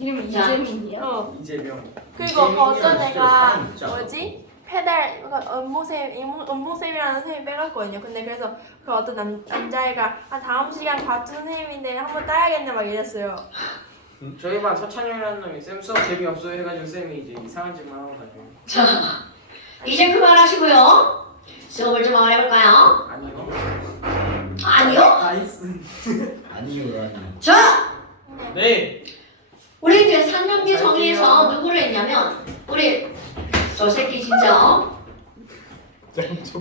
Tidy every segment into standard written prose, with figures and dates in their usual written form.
이름이 자. 이재민이야? 이재명. 그리고 어떤 애가 진짜. 뭐지? 페달 업무쌤이라는 선생님이 빼갔거든요. 근데 그래서 그 어떤 남자애가 다음 시간 과투 선생님인데 한번 따야겠네 막 이랬어요. 저희 반 서찬영이라는 놈이 쌤 수업 재미없어 해가지고 쌤이 이제 이상한 짓만 하고 가지고. 자, 이제 그만하시고요. 수업을 좀 한번 해볼까요? 아니요. 아니요? 나이스. 아니요. 자, 네. 우리 이제 3년기 잘 정의에서 돼요. 누구를 했냐면 우리 저 새끼 진짜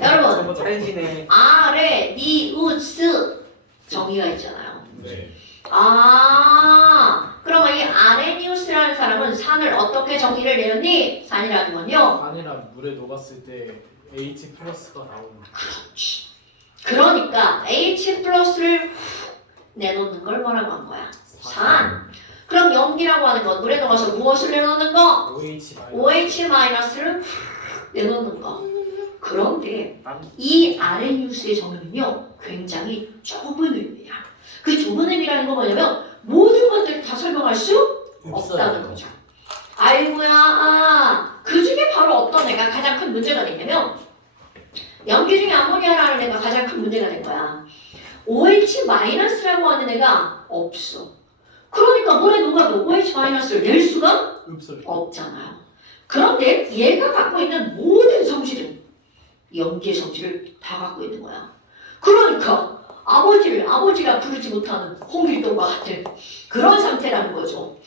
여러분 잘 지내. 아레 니우스 정의가 있잖아요. 네. 그러면 이 아레니우스라는 사람은 산을 어떻게 정의를 내렸니? 산이라는 건요. 아니라 물에 녹았을 때 H 플러스가 나오는. 그러니까 H 플러스를 내놓는 걸 뭐라고 한 거야? 산. 그럼 염기라고 하는 건 물에 녹아서 무엇을 내놓는 거? OH 마이너스. OH 마이너스를 내놓는 거. 그런데 이 아레니우스의 정의는요 굉장히 좁은 의미야. 그 좁은 의미라는 건 뭐냐면 모든 것들을 다 설명할 수 없다는 거죠. 아이고야. 그 중에 바로 어떤 애가 가장 큰 문제가 됐냐면 염기 중에 암모니아라는 애가 가장 큰 문제가 된 거야. OH 마이너스라고 하는 애가 없어. 그러니까 물에 녹아도 OH 마이너스를 낼 수가 읍소리. 없잖아요. 그런데 얘가 갖고 있는 모든 성질은 염기의 성질을 다 갖고 있는 거야. 그러니까 아버지가 부르지 못하는 홍길동과 같은 그런 상태라는 거죠.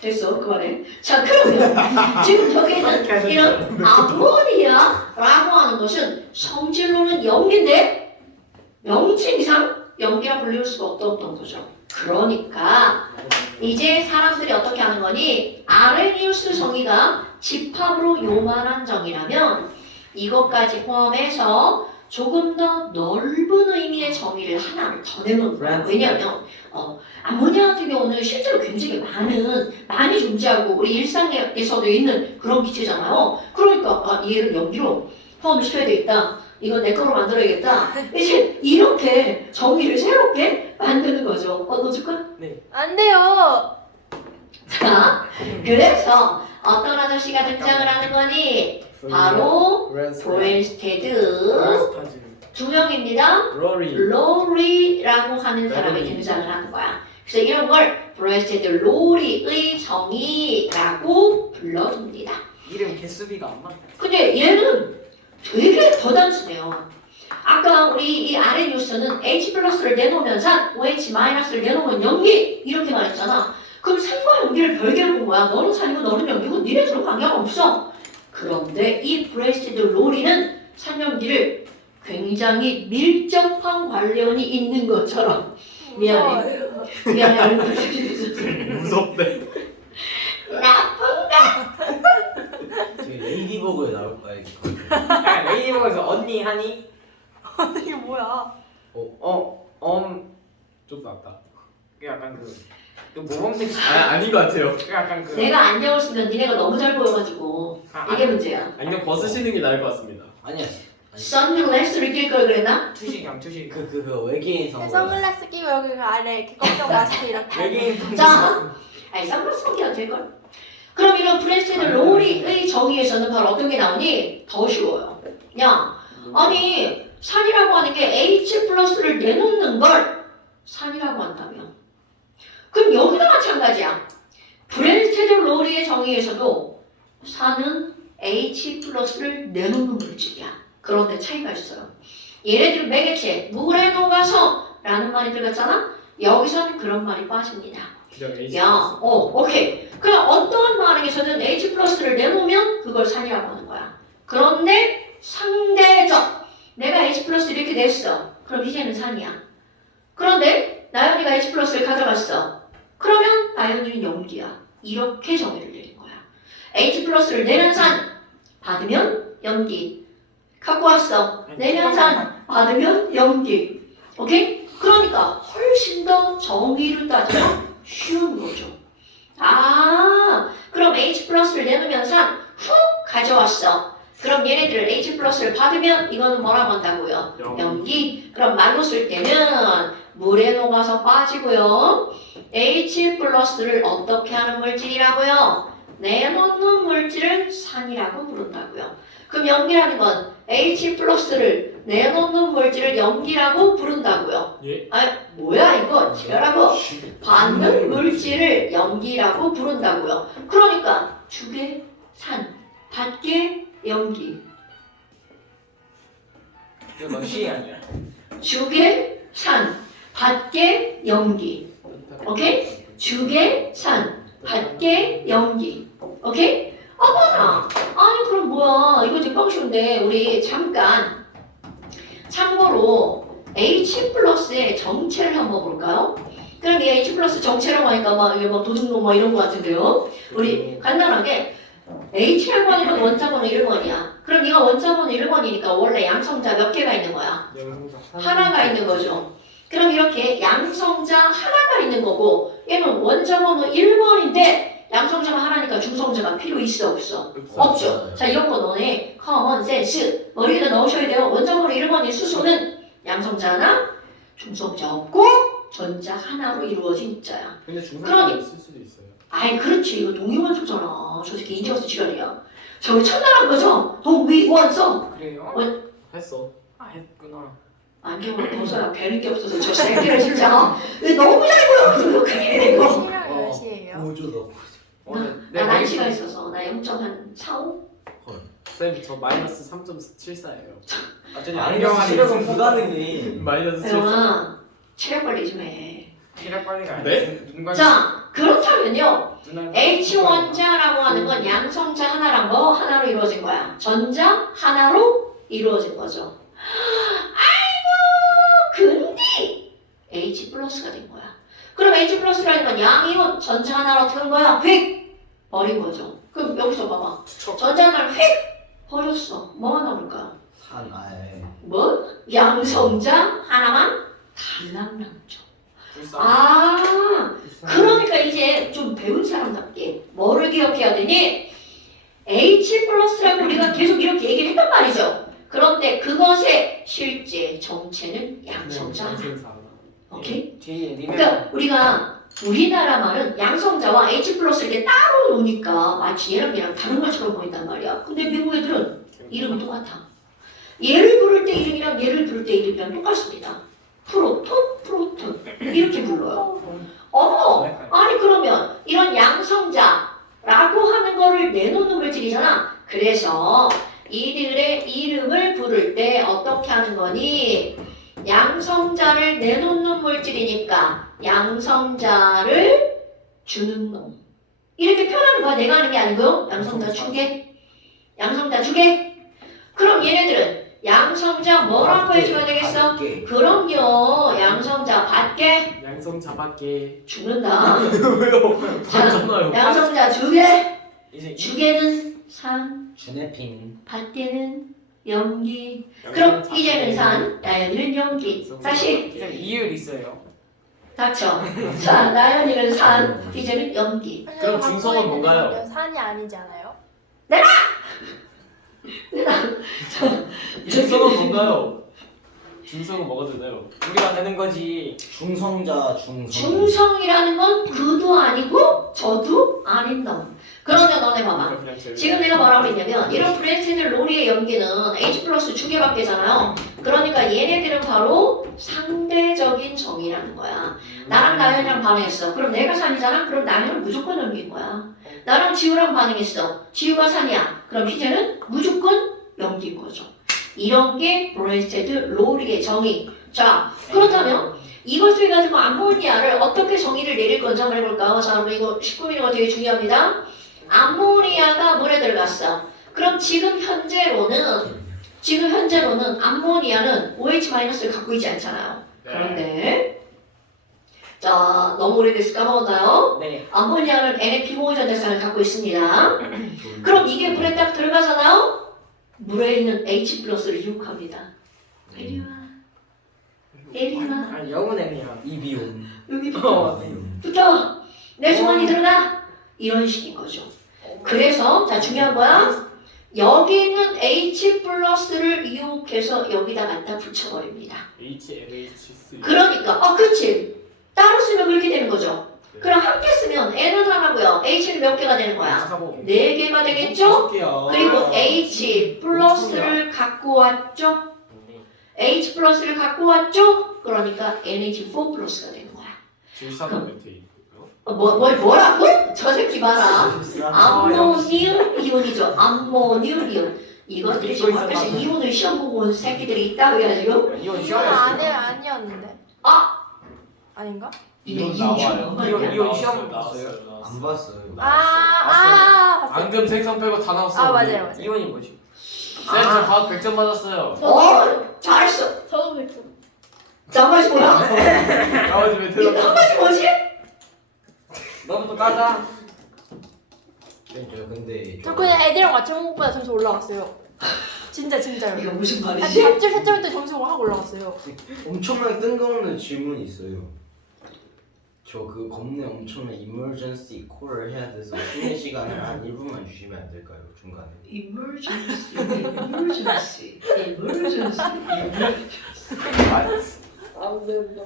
됐어 그만해. 자 그러면 지금 저기에는 이런 암모니아라고 하는 것은 성질로는 염기인데 명칭상 염기라 불릴 수가 없던 거죠. 그러니까 이제 사람들이 어떻게 하는 거니? 아레니우스 정의가 집합으로 요만한 정의라면 이것까지 포함해서 조금 더 넓은 의미의 정의를 하나를 더 내놓는 거야. 왜냐하면 암모니아 같은 경우는 실제로 굉장히 많이 존재하고 우리 일상에서도 있는 그런 기체잖아요. 그러니까 얘를 염기로 포함을 시켜야 되겠다. 이거 내 거로 만들어야겠다. 이제 이렇게 정의를 새롭게 만드는 거죠. 넣어줄까? 안 돼요. 자, 그래서 어떤 아저씨가 등장을 하는 거니? 바로 브랜스테드 두 명입니다. 로리. 로리라고 하는 사람이 등장을 하는 거야. 그래서 이런 걸 브랜스테드 로리의 정의라고 불러줍니다. 이름 개수비가 안 맞아. 근데 얘는 되게 더 단순해요. 아까 우리 이 아레니우스는 H 플러스를 내놓으면 산, OH 마이너스를 내놓으면 염기 이렇게 말했잖아. 그럼 산과 염기를 별개로 본 거야. 너는 산이고 너는 염기고 니네들은 관계가 없어. 그런데 이 브레스티드 로리는 산염기를 굉장히 밀접한 관련이 있는 것처럼 미안해. 무섭대. 나쁜가? 저기 레이디버그에 나올 거야 이거. 야 레이디버그에서 언니 하니? 이게 뭐야? 좀 낫다. 그 약간 그 모범생. 아닌 것 같아요. 그 약간 그. 내가 안경을 쓰면 니네가 너무 잘 보여가지고 이게 문제야. 안경 벗으시는 게 나을 것 같습니다. 아니야. 선글라스를 낄 걸 그랬나? 투시경. 그 외계인 선글. 선글라스 끼고 여기 그 아래 이렇게 검정 마스크 이렇게. 외계인. 자, 선글라스 끼면 될걸? 그럼 이런 브레스티드 로리의 정의에서는 바로 어떤 게 나오니? 더 쉬워요. 야, 아니 산이라고 하는 게 H 플러스를 내놓는 걸 산이라고 한다면 그럼 여기도 마찬가지야. 브랜스테드 로리의 정의에서도 산은 H 플러스를 내놓는 물질이야. 그런데 차이가 있어요. 얘네들 매개체 물에 녹아서 라는 말이 들어갔잖아. 여기서는 그런 말이 빠집니다. 그냥 H. 야, 오케이. 그럼 어떠한 반응에서는 H 플러스를 내놓으면 그걸 산이라고 하는 거야. 그런데 상대적 내가 H 플러스 이렇게 냈어. 그럼 이제는 산이야. 그런데 나연이가 H 플러스를 가져갔어. 그러면 나연이는 염기야. 이렇게 정의를 내린 거야. H 플러스를 내면 산, 받으면 염기. 갖고 왔어. 내면 산, 받으면 염기. 오케이? 그러니까 훨씬 더 정의를 따지면 쉬운 거죠. 그럼 H 플러스를 내놓으면 산, 훅 가져왔어. 그럼 얘네들 H 플러스를 받으면 이거는 뭐라고 한다고요? 염기. 그럼 말로 쓸 때는 물에 녹아서 빠지고요. H 플러스를 어떻게 하는 물질이라고요? 내놓는 물질을 산이라고 부른다고요. 그럼 염기라는 건 H 플러스를 내놓는 물질을 염기라고 부른다고요. 예? 아 뭐야 이거 지랄하고 받는 물질을 염기라고 부른다고요. 그러니까 주게 산, 받게 염기. 이거 너 시 아니야? 주게 산, 받게 염기. 오케이? 주게 산, 받게 염기. 오케이? 어머나. 아니 그럼 뭐야? 이거 지금 뻥쇼인데 우리 잠깐 참고로 H 플러스의 정체를 한번 볼까요? 그럼 이 H 플러스 정체라고 하니까 막 이게 뭐 도둑놈 뭐 이런 거 같은데요. 우리 간단하게 H라고 하는 건 원자번호 1번이야. 그럼 네가 원자번호 1번이니까 원래 양성자 몇 개가 있는 거야? 하나가 있는 거죠. 그럼 이렇게 양성자 하나가 있는 거고 얘는 원자번호 1번인데 양성자가 하나니까 중성자가 필요 있어 없어? 없죠. 자 이런 거 너네 커먼 센스 머리에다 넣으셔야 돼요. 원자번호 1번인 수소는 양성자 하나, 중성자 없고 전자 하나로 이루어진 자야. 근데 그러니- 중성자가 있을 수도 있어요. 아이 그렇지 이거 동위원소잖아. 저 새끼 인지어서 지랄이야. 저기 천나란 거죠? 동위원소. 그래요? 했어. 아 했구나. 안경을 벗어야 배는 게 없어서 저 새끼를 진짜 왜 너무 잘 보여. 큰일 이거. 시력 몇 시예요? 우주도. 나 날씨가 있어서 나 0.45? 쌤, 저 마이너스 3.74예요. 어쩐지 아니 안경 시력은 안경 불가능해. 마이너스 7. 대영아 체력 관리 좀 해. 시력 관리가 아니야. 네? 눈 관리. 자 그렇다면요 눈알 H 원자라고 하는 건 양성자 하나랑 뭐 하나로 이루어진 거야? 전자 하나로 이루어진 거죠. 아이고 근데 H 플러스가 된 거야. 그럼 H 플러스라는 건 양이온 전자 하나로 어떻게 한 거야? 휙 버린 거죠. 그럼 여기서 봐봐. 전자 하나를 휙 버렸어. 뭐가 남을까? 산 아예. 뭐? 양성자 하나만 달랑 남죠. 불쌍. 아 그러니까 이제 좀 배운 사람답게 뭐를 기억해야 되니? H 플러스라고 우리가 계속 이렇게 얘기를 했단 말이죠. 그런데 그것의 실제 정체는 양성자 하나. 오케이? 뒤에 리메. 그러니까 우리가 우리나라 말은 양성자와 H 플러스 이렇게 따로 놓으니까 마치 얘랑 얘랑 다른 것처럼 보인단 말이야. 근데 미국 애들은 이름은 똑같아. 얘를 부를 때 이름이랑 얘를 부를 때 이름이랑 똑같습니다. 프로톤, 프로톤 이렇게 불러요. 어머, 아니 그러면 이런 양성자라고 하는 거를 내놓는 물질이잖아. 그래서 이들의 이름을 부를 때 어떻게 하는 거니? 양성자를 내놓는 물질이니까 양성자를 주는 놈. 이렇게 표현하는 거야. 내가 하는 게 아니고요. 양성자 주게. 양성자 주게. 그럼 얘네들은 양성자 뭐라고 해줘야 되겠어? 받게. 그럼요. 양성자 받게 양성자 밖에. 죽는다. 왜요? 자, 맞잖아요. 양성자 주게. 이제 주게는 산, 주네핀. 받게는 염기. 그럼 이제는 산, 나연이는 염기. 다시 쌤 이율 있어요. 닥쳐. 자, 나연이는 산, 이제는 염기. 그럼 중성은 뭔가요? 산이 아니잖아요. 중성은 뭔가요? 중성은 뭐가 되나요? 우리가 되는 거지. 중성자 중성. 중성이라는 건 그도 아니고 저도 아닌 놈. 그러면 너네 봐봐. 지금 내가 뭐라고 했냐면 이런 브랜치드 로리의 염기는 H 플러스 주계밖에잖아요. 그러니까 얘네들은 바로 상대적인 정의라는 거야. 나랑 나연이랑 반응했어. 그럼 내가 산이잖아. 그럼 나연은 무조건 염기인 거야. 나랑 지우랑 반응했어. 지우가 산이야. 그럼 희재는 무조건 염기인 거죠. 이런 게 브랜치드 로리의 정의. 자, 그렇다면 이것을 가지고 암모니아를 어떻게 정의를 내릴 건지 한번 해볼까요? 자, 우리 이거 19mm가 되게 중요합니다. 암모니아가 물에 들어갔어. 그럼 지금 현재로는 암모니아는 OH-를 갖고 있지 않잖아요. 그런데 자, 너무 오래돼서 까먹었나요? 네. 암모니아는 NA-PO전자쌍을 갖고 있습니다. 그럼 이게 물에 딱 들어가잖아요? 물에 있는 H 플러스를 유혹합니다. 이리 와. 이리 와. 아 영은 M이야. 이비온. 여기 어. 붙어. 내 주머니 들어가. 이런 식인 거죠. 그래서 자 중요한 거야. 여기 있는 H 플러스를 이용해서 여기다 갖다 붙여버립니다. HMH3. 그러니까 그치. 따로 쓰면 그렇게 되는 거죠. 그럼 함께 쓰면 N은 하나고요. H는 몇 개가 되는 거야? 사고. 4개가 되겠죠? 요 그리고 H 플러스를 갖고 왔죠? H 플러스를 갖고 왔죠? 그러니까 NH4 플러스가 되는 거야. 질산은 멘트 있고요. 뭐라고? 저 새끼 봐라. 암모늄 이온이죠. 암모늄 이온. 이것들이 지금 밖에서 이온을 시험 보고 온 새끼들이 있다고 해가지고. 이건 이건 시험했어. 아니었는데. 아닌가? 이건 이온 나와요. 이온 시험 나왔어요. 안 봤어요. 봤어요. 앙금 생성 빼고 다 나왔어. 아 맞아요. 이온이 뭐지? 쌤, 저 과학 100점 맞았어요. 잘했어. 저도 백점. 나머지 뭐야? 나머지 왜 대답? 나머지 뭐지? 너부터 까자. 저 근데 저 그냥 애들이랑 맞춰본 것보다 점수 올라갔어요. 진짜요. 이거 무슨 한 말이지? 갑질 채점할 때 점수가 확 올라갔어요. 엄청난 뜬금없는 질문이 있어요. 저 그 겁내 엄청난 emergency 콜을 해야 돼서 쉬는 시간을 한 1분만 주시면 안 될까요? 중간에. emergency. 안 된다.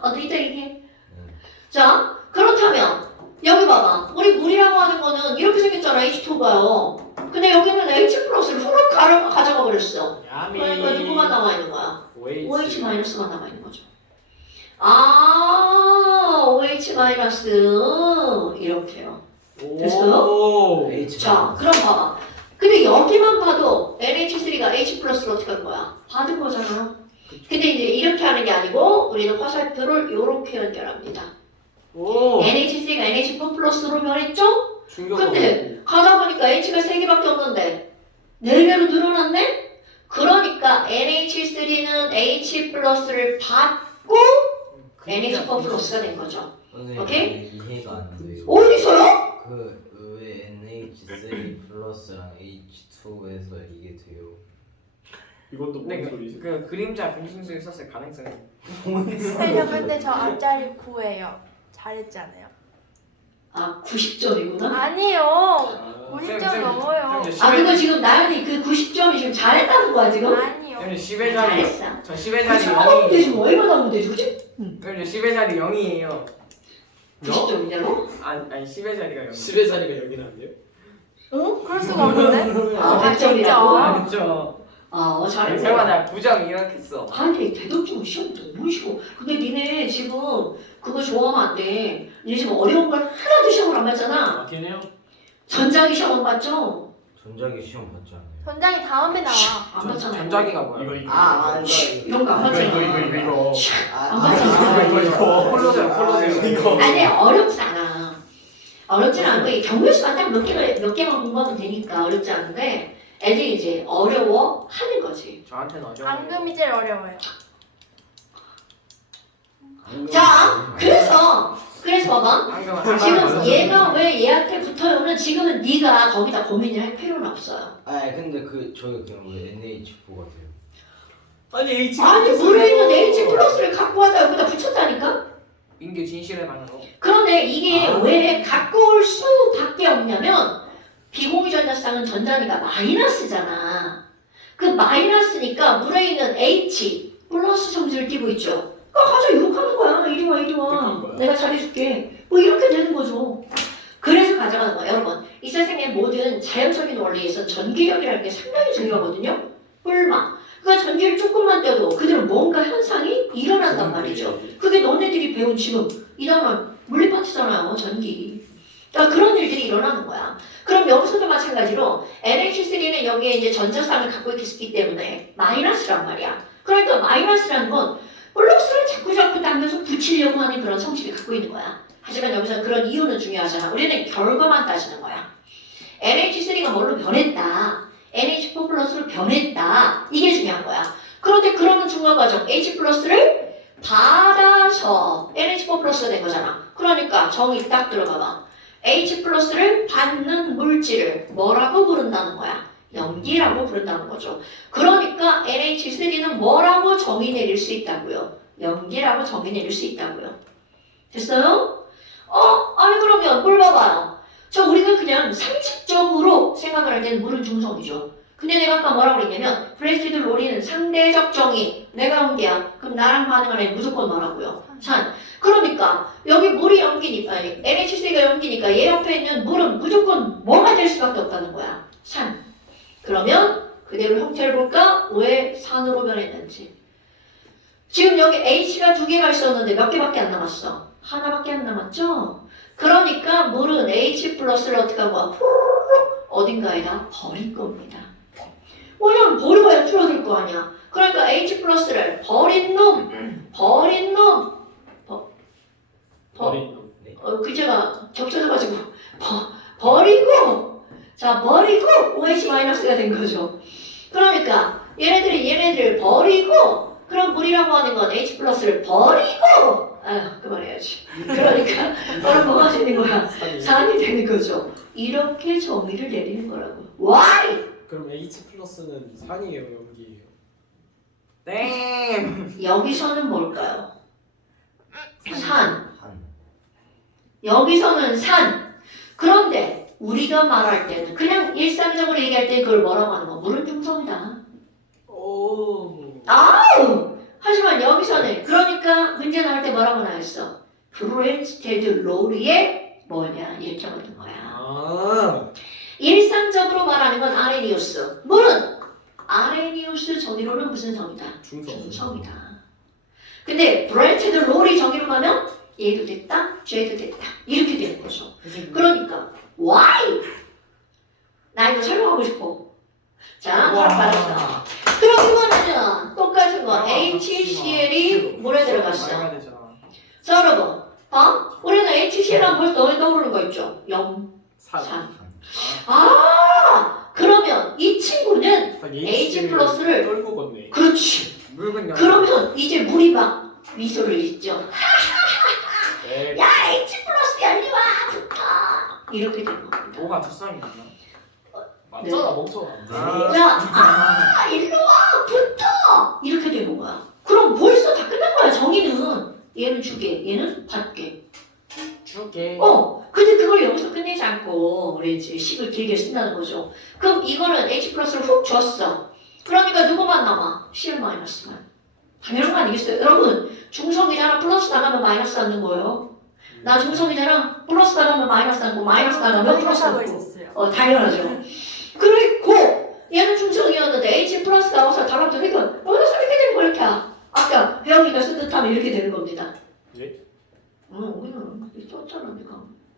너 이따 얘기해. 자, 그렇다면 여기 봐봐. 우리 물이라고 하는 거는 이렇게 생겼잖아. H2가요. 근데 여기는 H 플러스를 후룩 가져가 버렸어. 야미. 그러니까 누구만 남아 있는 거야? OH. OH 마이너스만 남아 있는 거죠. OH 마이너스 이렇게요. 됐어요? 오. H 자, 그럼 봐봐. 근데 여기만 봐도 NH3가 H 플러스로 어떻게 한 거야? 받은 거잖아. 근데 이제 이렇게 하는 게 아니고 우리는 화살표를 이렇게 연결합니다. 오. NH3가 NH4 플러스로 변했죠? 충격. 근데 가다 보니까 H가 3개밖에 없는데 4개로 늘어났네? 그러니까 NH3는 H 플러스를 받고 NH4 플러스가 된 거죠. 선생님 오케이? 이해가 안 돼요. 어디서요? 그왜 NH3 플러스랑 H2에서 이게 돼요? 이것도 근데 뭔 소리지? 그 그림자 분신술 썼을 가능성이. 선생님 근데 저 앞자리 9예요. 잘했잖아요. 90점이구나. 아니요. 50점 넘어요. 근데 지금 나연이 그 90점이 지금 잘했다는 거야 지금? 아니요. 근데 10의 자리. 잘했어. 저 10의 자리 4 나오면 되지 0이. 뭐 얼마 나오면 되지 그치? 근데 10의 자리 0이에요. 90점이냐고? 아니 10의 자리가 0. 10의 자리가 여기는데요? 응? 그럴 수가 없는데? 아, 100점이라고? 그렇죠. 잘했어. 설마 내가 부정 이렇게 써. 아니 대덕중 시험 너무 쉬워. 근데 니네 지금 그거 좋아하면 안 돼. 니네 지금 어려운 걸 하나도 시험을 안 봤잖아. 맞긴 해요. 전자기 시험 안 봤죠? 전자기 시험 봤지 않아요? 전장이 다음에 나와. 안 봤잖아요. 전자기가 뭐야? 이거. 이런 거 안 봤잖아. 이거. 안 봤잖아. 이거. 콜로세요. 이거. 아니 어렵지 않아. 어렵진 않고 이 경교시간 딱 몇 개만 공부하면 되니까 어렵지 않은데 애들이 이제 어려워 하는 거지. 저한테는 어려워. 앙금이 제일 어려워요. 자, 그래서 봐봐. 앙금은 지금 얘가 왜 얘한테 붙어요는 지금은 네가 거기다 고민을 할 필요는 없어요. 근데 저희 그냥 왜 NH4가 돼요? 아니 H. 아니 물에 있는 H 플러스를 갖고 와서 여기다 붙였다니까? 민규 진실의 방으로. 그런데 이게 왜 갖고 올 수밖에 없냐면 비공유 전자쌍은 전자니까 마이너스잖아. 그 마이너스니까 물에 있는 H 플러스 점수를 띄고 있죠. 그러니까 가자 유혹하는 거야. 이리 와 이리 와. 내가 잘해줄게. 뭐 이렇게 되는 거죠. 그래서 가져가는 거야. 여러분 이 선생님의 모든 자연적인 원리에서 전기력이라는 게 상당히 중요하거든요. 뿔마. 그러니까 전기를 조금만 떼도 그대로 뭔가 현상이 일어난단 말이죠. 그게 너네들이 배운 지금 이 단어 물리 파트잖아요. 전기. 그러니까 그런 일들이 일어나는 거야. 그럼 여기서도 마찬가지로 NH3는 여기에 이제 전자쌍을 갖고 있기 때문에 마이너스란 말이야. 그러니까 마이너스라는 건 플러스를 자꾸 당겨서 붙이려고 하는 그런 성질을 갖고 있는 거야. 하지만 여기서 그런 이유는 중요하잖아. 우리는 결과만 따지는 거야. NH3가 뭘로 변했다. NH4 플러스로 변했다. 이게 중요한 거야. 그런데 그러면 중간 과정 H 플러스를 받아서 NH4 플러스가 된 거잖아. 그러니까 정의 딱 들어봐봐. H 플러스를 받는 물질을 뭐라고 부른다는 거야? 염기라고 부른다는 거죠. 그러니까 NH3는 뭐라고 정의 내릴 수 있다고요? 염기라고 정의 내릴 수 있다고요. 됐어요? 아니 그러면 뭘 봐봐요. 저 우리가 그냥 상식적으로 생각을 할 때는 물은 중성이죠. 근데 내가 아까 뭐라고 그랬냐면 브레스티드 로리는 상대적 정의. 내가 연기야. 그럼 나랑 반응하는 애는 무조건 뭐라고요? 산. 그러니까 여기 물이 염기니까 NH3가 염기니까 얘 옆에 있는 물은 무조건 뭐가 될 수밖에 없다는 거야. 산. 그러면 그대로 형태를 볼까? 왜 산으로 변했는지. 지금 여기 H가 2개가 있었는데 몇 개밖에 안 남았어? 하나밖에 안 남았죠? 그러니까 물은 H 플러스를 어떻게 하고 후루룩 어딘가에다 버릴 겁니다. 왜냐면 버려야 줄어들 거 아니야. 그러니까 H 플러스를 버린 놈 글자가 겹쳐져가지고 버리고 자 버리고 OH 마이너스가 된 거죠. 그러니까 얘네들 버리고 그럼 물이라고 하는 건 H 플러스를 버리고 그만해야지. 그러니까 너는 뭐가 되는 거야? 산이 되는 거죠. 이렇게 정의를 내리는 거라고. Why? 그럼 H 플러스는 산이에요, 연기예요? 땡. 여기서는 뭘까요? 산. 한. 여기서는 산. 그런데 우리가 말할 때는 그냥 일상적으로 얘기할 때 그걸 뭐라고 하는 거? 물은 중성이다. 오. 아우! 하지만 여기서는 그러니까 문제 나올 때 뭐라고 나왔어? 브레스티드 로리의 뭐냐 이렇게 하는 거야. 아. 일상적으로 말하는 건 아레니우스. 물은 아레니우스 정의로는 무슨 성이다? 중성. 중성이다. 근데 브레스티드 로리 정의로 가면 얘도 됐다, 쟤도 됐다 이렇게 되는 거죠. 그러니까 why? 나 이거 설명하고 싶어. 자, 바로 받았다. 그럼 이거는 똑같은 거 HCl이 물에 들어갔어. 말가 되잖아. 자 여러분 우리는 HCl 하면 벌써 떠오르는 거 있죠? 산. 산. 그러면 이 친구는 H 플러스를 떨고 걷네. 그렇지. 묽은 영. 그러면 이제 물이 막 미소를 짓죠. 네. 야 H 플러스 열리와 붙어 이렇게 되는 겁니다. 뭐가 두성이 있나? 맞잖아, 멍청아. 자, 일로 와 붙어 이렇게 되는 거야. 그럼 벌써 다 끝난 거야. 정의는 얘는 주게, 얘는 받게. 주게. 근데 그걸 여기서 끝내지 않고 우리 이제 식을 길게 쓴다는 거죠. 그럼 이거는 H 플러스를 훅 줬어. 그러니까 누구만 남아? Cl 마이너스만. 당연한 거 아니겠어요? 여러분 중성이잖아. 플러스 나가면 마이너스 남는 거예요. 나 중성이잖아. 플러스 나가면 마이너스 남고 마이너스 나가면 플러스 하고 남고. 있었어요. 당연하죠. 그리고 얘는 중성이었는데 H 플러스 나와서 달합도 이건 어디서 이렇게 되는 거야? 이렇게 아까 회영이가 쓴 듯하면 이렇게 되는 겁니다. 예? 우리는 썼잖아 내가.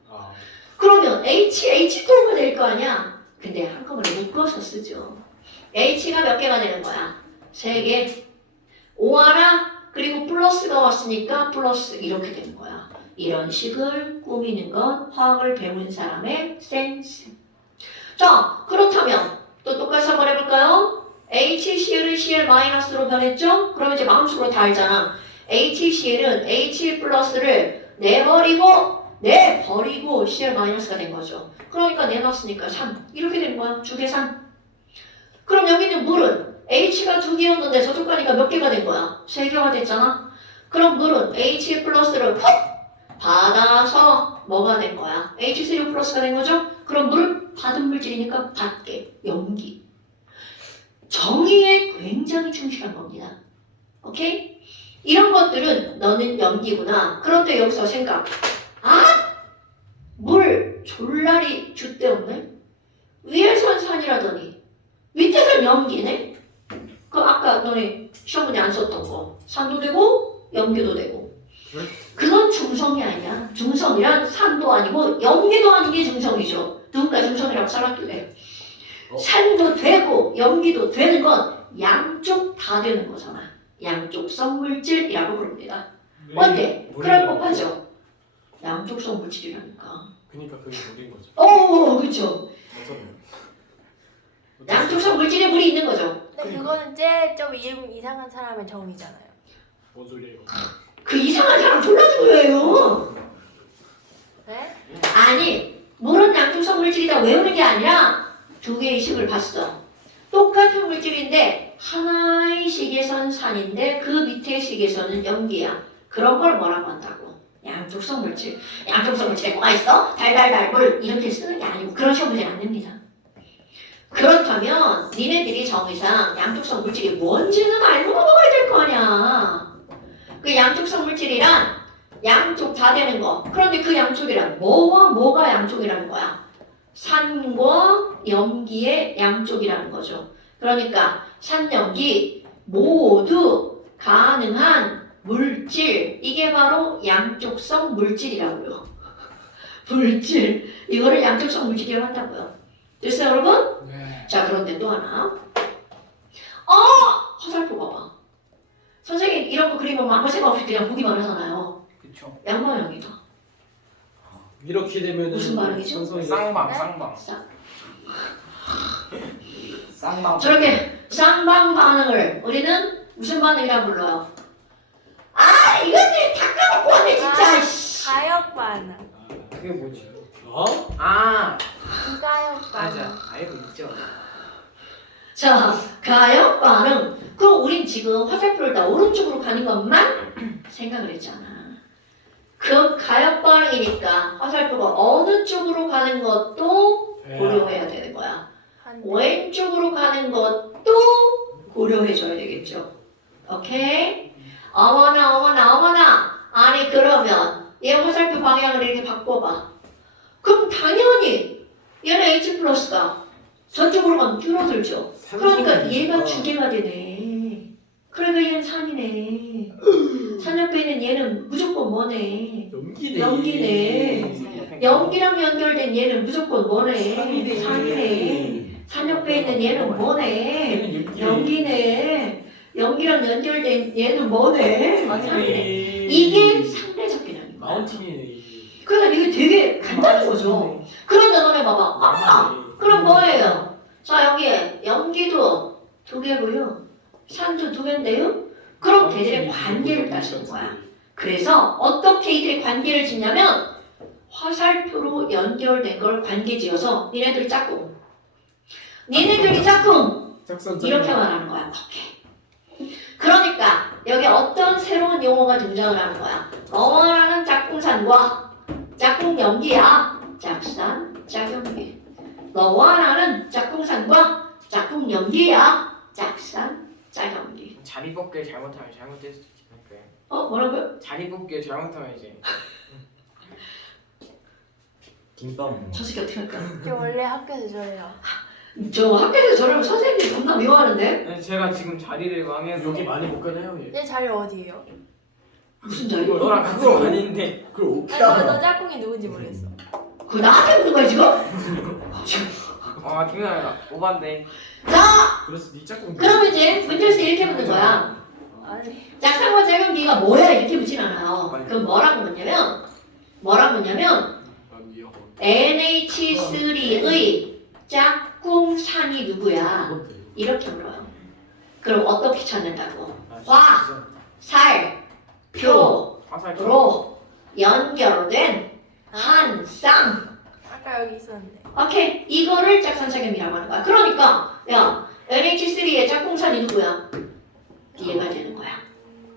아. 그러면 H2가 될 거 아니야? 근데 한꺼번에 묶어서 쓰죠. H가 몇 개가 되는 거야? 3개. O 하나 그리고 플러스가 왔으니까 플러스 이렇게 되는 거야. 이런 식을 꾸미는 건 화학을 배운 사람의 센스. 자, 그렇다면 또 똑같이 한번 해볼까요? HCl은 Cl-로 변했죠? 그러면 이제 마음속으로 다 알잖아. HCl은 H 플러스를 내버리고 Cl-가 된 거죠. 그러니까 내놨으니까 3. 이렇게 된 거야. 주계산. 그럼 여기 있는 물은 H가 2개였는데 저쪽 가니까 몇 개가 된 거야? 3개가 됐잖아. 그럼 물은 H 플러스를 푹 받아서 뭐가 된 거야? H3O 플러스가 된 거죠? 그럼 물을 받은 물질이니까 받게, 염기. 정의에 굉장히 충실한 겁니다. 오케이? 이런 것들은 너는 염기구나. 그런데 여기서 생각. 물 졸라리 줏대 없네? 위에선 산이라더니 밑에선 염기네? 그 아까 너네 시험 문제 안 썼던 거. 산도 되고 염기도 되고. 그건 중성이 아니야. 중성이란 산도 아니고 염기도 아닌 게 중성이죠. 누군가 중성이라고 살았길래. 산도 되고 염기도 되는 건 양쪽 다 되는 거잖아. 양쪽성 물질이라고 부릅니다. 어때? 그럴 법하죠? 양쪽성 물질이라니까. 그러니까 그게 물인 거죠. 그쵸. 맞잖아요. 양쪽성 물질에 물이 있는 거죠. 근데 그거는 제일 좀 이상한 사람의 정의잖아요. 뭔 소리예요? 그 이상한 사람 졸라준 거예요. 네? 아니, 물은 양쪽성 물질이다 외우는 게 아니라 2개의 식을 봤어. 똑같은 물질인데 하나의 식에선 산인데 그 밑에 식에서는 염기야. 그런 걸 뭐라고 한다고? 양쪽성 물질. 양쪽성 물질에 뭐가 있어? 달달달 물 이렇게 쓰는 게 아니고 그런 시험 문제는 안 됩니다. 그렇다면 니네들이 정의상 양쪽성 물질이 뭔지는 알고 넘어가야 될 거 아니야. 그 양쪽성 물질이란 양쪽 다 되는 거. 그런데 그 양쪽이란 뭐와 뭐가 양쪽이라는 거야? 산과 염기의 양쪽이라는 거죠. 그러니까 산, 염기 모두 가능한 물질. 이게 바로 양쪽성 물질이라고요. 물질. 이거를 양쪽성 물질이라고 한다고요. 됐어요, 여러분? 네. 자, 그런데 또 하나. 화살표 봐봐. 선생님 이런 거 그리면 아무 생각 없이 그냥 보기만 하잖아요. 그쵸. 양방향이다. 이렇게 되면은 무슨 반응이죠? 선성이 쌍방 네? 쌍방. 쌍방. 저렇게 쌍방 반응을 우리는 무슨 반응이라 불러요? 아, 이것들 다 까먹고 왔네 진짜. 씨. 가역 반응. 그게 뭐지? 어? 아 비가역 반응. 맞아. 알고 있죠. 자, 가역 반응. 그럼 우린 지금 화살표를 다 오른쪽으로 가는 것만 생각을 했잖아. 그 가역 반응이니까 화살표가 어느 쪽으로 가는 것도 고려해야 되는 거야. 왼쪽으로 가는 것도 고려해줘야 되겠죠. 오케이? 어머나. 아니 그러면 얘 화살표 방향을 이렇게 바꿔봐. 그럼 당연히 얘는 H 플러스가 저쪽으로 가면 줄어들죠. 그러니까 얘가 두 개가 되네. 그러니까 얘는 3이네. 3 옆에 있는 얘는 무조건 뭐네. 연기네. 연기네. 연기랑 연결된 얘는 무조건 뭐네. 3이네. 3 옆에 있는 얘는 뭐네. 연기네. 연기랑 연결된 얘는 뭐네. 3이네. 이게 상대적 개념이야. 마운틴이네. 그러니까 이게 되게 간단한 거죠. 그런데 너네 봐봐. 그럼 뭐예요? 자, 여기에 연기도 2개고요. 산도 2개인데요. 그럼 걔들의 관계를 따지는 거야. 그래서 어떻게 이들의 관계를 짓냐면 화살표로 연결된 걸 관계 지어서 니네들이 짝꿍. 니네들이 짝꿍. 이렇게 말하는 거야. 오케이. 그러니까 여기 어떤 새로운 용어가 등장을 하는 거야. 너와라는 짝꿍산과 짝꿍 연기야. 짝산, 짝연기. 너와 나는 짝꿍산과 짝꿍 연기야. 짝산, 짝연기. 자리 뽑기를 잘못하면 잘못될 수도 있을까요? 뭐라고요? 자리 뽑기를 잘못하면 이제 김밥 먹어. 저 새끼 어떻게 할까? 저 원래 학교에서 저래요. 저 학교에서 저러면 선생님들이 겁나 미워하는데? 네, 제가 지금 자리를 망해서 여기 많이 못 가나요? 얘? 얘 자리 어디예요? 무슨 자리? 너랑 그거 아닌데 그걸 어떻게 아니, 너 알아? 짝꿍이 누군지 모르겠어. 그거 나한테 묻는 거야 지금? 아 김나야 오반데 그래서 네 짝꿍. 그러면 이제 문제에서 이렇게 묻는 거야. 아니. 짝상과 짝연기가 뭐야 이렇게 묻진 않아요. 그럼 뭐라고 묻냐면 NH3의 짝꿍산이 누구야? 이렇게 물어요. 그럼 어떻게 찾는다고? 살, 표로 화살표 연결된 한 쌍. 아까 여기 있었는데. 오케이. 이거를 짝상짝연이라고 하는 거야. 그러니까 야 NH3의 짝꿍산이 누구야? 얘가 되는 거야.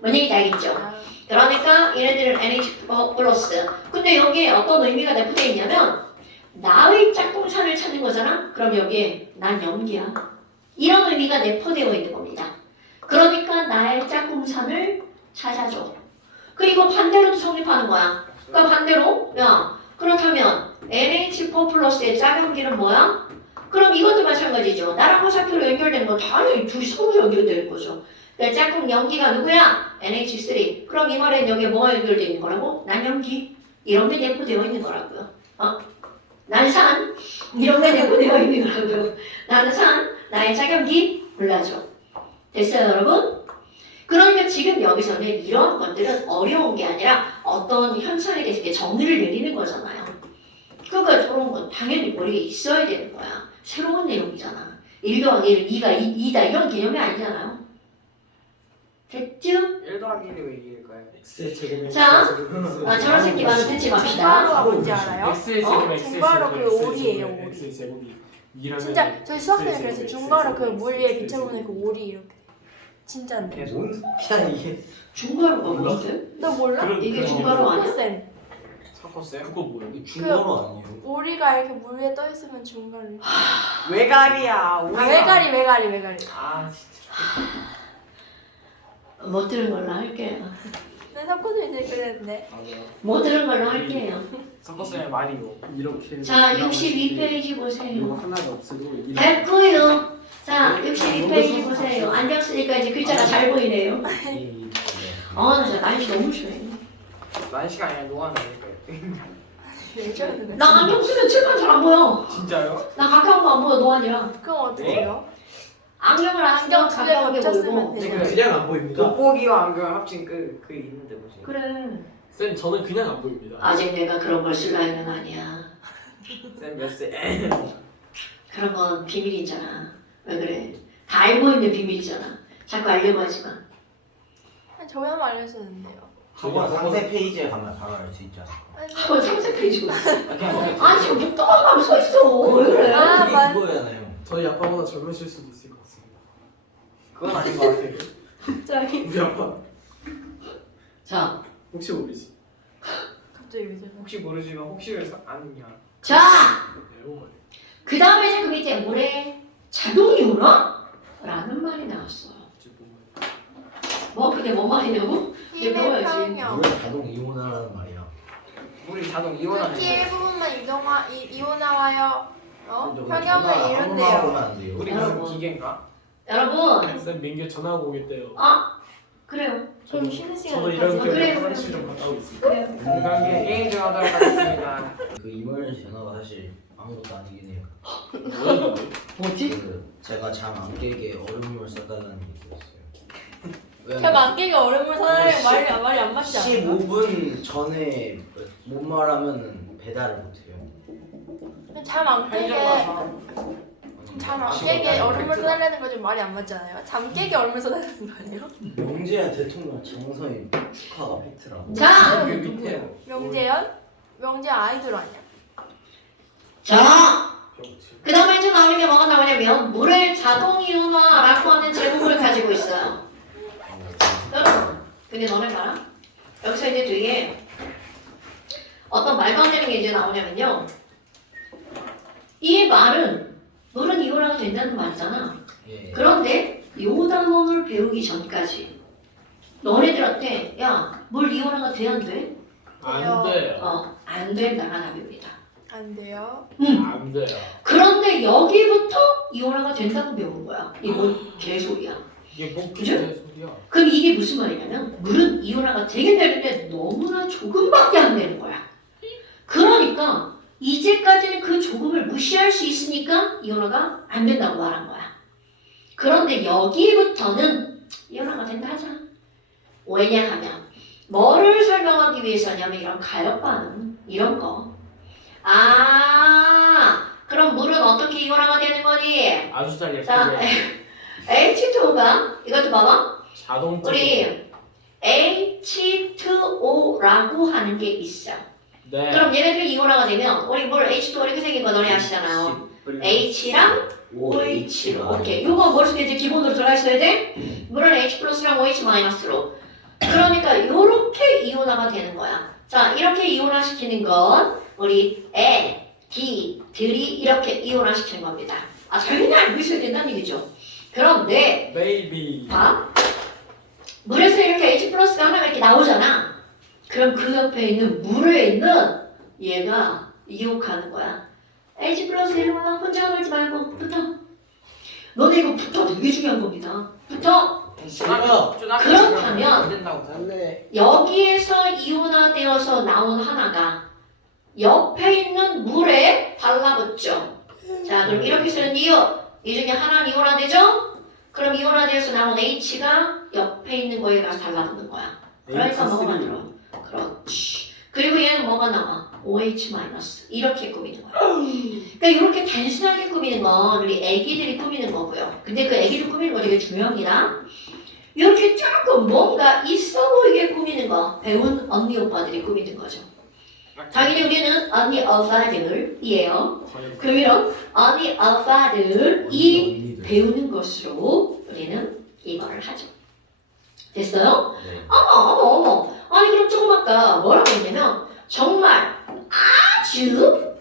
뭔 얘기인지 알겠죠? 아, 그러니까 얘네들은 NH 플러스. 근데 여기에 어떤 의미가 내포되어 있냐면 나의 짝꿍산을 찾는 거잖아? 그럼 여기에 난 연기야. 이런 의미가 내포되어 있는 겁니다. 그러니까 나의 짝꿍산을 찾아줘. 그리고 반대로도 성립하는 거야. 그러니까 반대로 야 그렇다면 NH4 플러스의 짝연기는 뭐야? 그럼 이것도 마찬가지죠. 나랑 화살표로 연결된 건 당연히 둘이 서로 연결되는 거죠. 그러니까 짝꿍 연기가 누구야? NH3. 그럼 이 말엔 여기에 뭐가 연결되어 있는 거라고? 난 연기. 이런 게 내포되어 있는 거라고요. 난 산. 이런 게 내포되어 있는 거라고요. 나는 산. 나의 짝연기. 골라줘. 됐어요, 여러분? 그러니까 지금 여기서는 이런 것들은 어려운 게 아니라 어떤 현상에 대해서 이렇게 정리를 내리는 거잖아요. 그러니까 저런 건 당연히 머리에 있어야 되는 거야. 새로운 내용이잖아. 1 더하기 1은 2가 2다 이런 개념이 아니잖아요. 됐죠? 1 더하기 1이 왜 2일까요? X의 제곱은 자, X의 제곱은 저런 새끼 말은 듣지 맙시다. 중괄호가 뭔지 알아요? X의 제곱 중괄호 그 오리예요, 오리. X의 제곱이 2라면 진짜 저희 수학생이 그래서 중괄호 그 물 위에 비춰보는 그 오리 이렇게. 진짜인데. 계속. 뭔 그냥 이게 중괄호가 뭐지? 너 몰라? 이게 중괄호 아니야? 코센. 섞었어요? 그거 뭐야? 중괄호 아니에요? 오리가 이렇게 물 위에 떠 있으면 중괄호. 외갈이야. 아 오리가. 외가리. 아 진짜. 못 들은 걸로 할게요. 내 석고는 이제 그랬는데. 맞아요. 못 들은 걸로 할게요. 섞었어요 마리오. 이렇게. 자, 이렇게 62페이지 이거 보세요. 하나가 없어도 이렇게. 됐고요. 자, 62페이지 보세요. 안경 쓰니까 이제 글자가 잘 보이네요. 나 진짜 날씨 너무 심해. 날씨가 아니라 노안이니까. 왜 저러는 나 안경 쓰면 칠판 잘 안 보여. 진짜요? 나 가까운 거 안 보여, 노안이라. 그럼 어떻게 해요? 안경을 안 쓰면 안경 두 개 가까운 게 겹쳤으면 보이고. 되죠. 그냥 안 보입니다. 돋보기와 안경 합친 그 있는데 뭐지? 그래. 쌤 저는 그냥 안 보입니다. 아직 내가 그런 걸 쓸 나이는 아니야. 쌤몇 세? 그런 건 비밀이잖아. 왜 그래? 다 알고 있는 비밀이잖아. 자꾸 알려고 하지 마. 저희만 알려주는데요. 저번 상세 페이지에 가면 바로 알 수 있잖아. 그걸 3색 페이지고 있어. 아니 지금 묵동한 가면 서 있어. 왜 그래? 아, 이게 맞- 그거잖아요. 저희 아빠보다 젊으실 수도 있을 것 같습니다. 그건 아닌 것 같아요. 갑자기 우리 아빠 자, 혹시 모르지? 갑자기 왜 저래? 혹시 모르지만 혹시를 아느냐. 자, 매운 거예요. 그 다음에 이제 그 밑에 뭐래? 자동이 오나? 라는 말이 나왔어요. 이제 보면. 뭐 그게 뭔 말이냐고? 이제 힘의 배워야지. 평형. 물 자동 이온화라는 말이야. 물이 자동 이온하는 특히 일부분만 이온화와요. 근데 평형을 전화 아무나 이룬대요. 오면 안 돼요. 우리 무슨 기계인가? 여러분, 쌤 민규 전화하고 오겠대요. 그래요. 좀 쉬는 저도 시간을 이런 가지고. 그래요. 게 화장실 좀 갔다 오겠습니다. 그래요. 그럼 게임 좀 하도록 하겠습니다. 그 이멀 전화가 사실 아무것도 아니긴 해요. 뭐였는데? 뭐지? 그 제가 잠 안 깨게 얼음물 섞어달라는 게 있었어요. 그냥 안개가 얼음물 사나이랑 말이 안 맞지 않아? 15분 전에 못 말하면 배달을 못해요. 잠안 깨게 잠안 깨게 얼음물 사달라는 거 좀 말이 안 맞잖아요. 잠 깨게 얼음물 사달라는 거 아니에요? 명재야 대통령 장서인 축하가 팩트라고. 자, 여기 밑에 명재현? 명재 아이돌 아니야? 자, 병치. 그 다음에 이제 나오는 게 뭐가 나오냐면 물의 자동 이온화라고 하는 제목을 가지고 있어요. 여러분, 근데 너네 봐라. 여기서 이제 뒤에 어떤 말도 안 되는 게 이제 나오냐면요. 이 말은 물은 이온화가 된다는 말이잖아. 예. 그런데 요 단어를 배우기 전까지 너네들한테 야, 물 이온화가 돼 안 돼? 안 돼요. 안 된다는 답입니다. 안 돼요. 안 돼요. 그런데 여기부터 이온화가 된다고 배우는 거야. 이건 개소리야. 이게 뭐 그죠? 소리야? 그럼 이게 무슨 말이냐면 물은 이온화가 되긴 되는데 너무나 조금밖에 안 되는 거야. 그러니까 이제까지는 그 조금을 무시할 수 있으니까 이온화가 안 된다고 말한 거야. 그런데 여기부터는 이온화가 된다 하자. 왜냐하면 뭐를 설명하기 위해서냐면 이런 가역반응 이런 거. 그럼 물은 어떻게 이온화가 되는 거니? 아주 잘 자, 예쁘게 H2O가 이것도 봐봐. 자동적으로. 우리 H2O라고 하는 게 있어. 네. 그럼 얘네들이 이온화가 되면 우리 물 H2O 이렇게 생긴 거 너네 아시잖아요. H랑 OH로. 오케이. 요거 머릿속에 이제 기본으로 들어가 있어야 돼. 물은 H 플러스랑 OH 마이너스로. 그러니까 요렇게 이온화가 되는 거야. 자, 이렇게 이온화 시키는 건 우리 에, D, 들이 이렇게 이온화 시키는 겁니다. 당연히 알고 있어야 된다는 얘기죠. 그런데 베이비. 봐. 물에서 이렇게 H 플러스가 하나가 이렇게 나오잖아. 그럼 그 옆에 있는 물에 있는 얘가 이용하는 거야. H 플러스 이리 와. 혼자 놀지 말고 붙어. 너네 이거 붙어 되게 중요한 겁니다. 붙어. 그렇다면 안 된다고. 안돼. 여기에서 이온화되어서 나온 하나가 옆에 있는 물에 달라붙죠. 자, 그럼 이렇게 쓰는 이유. 이 중에 하나는 이온화되죠? 그럼 이온화되어서 나온 H가 옆에 있는 거에 가서 달라붙는 거야. 그러니까 뭐가 만들어? 그렇지. 그리고 얘는 뭐가 나와? OH 마이너스. 이렇게 꾸미는 거야. 그러니까 이렇게 단순하게 꾸미는 건 우리 애기들이 꾸미는 거고요. 근데 그 애기들 꾸미는 거 되게 중요합니다. 이렇게 조금 뭔가 있어 보이게 꾸미는 거 배운 언니 오빠들이 꾸미는 거죠. 당연히 우리는 언니 오빠들이에요. 그럼 이런 언니 오빠들이 배우는 것으로 우리는 이거를 하죠. 됐어요? 네. 어머. 아니 그럼 조금 아까 뭐라고 했냐면 정말 아주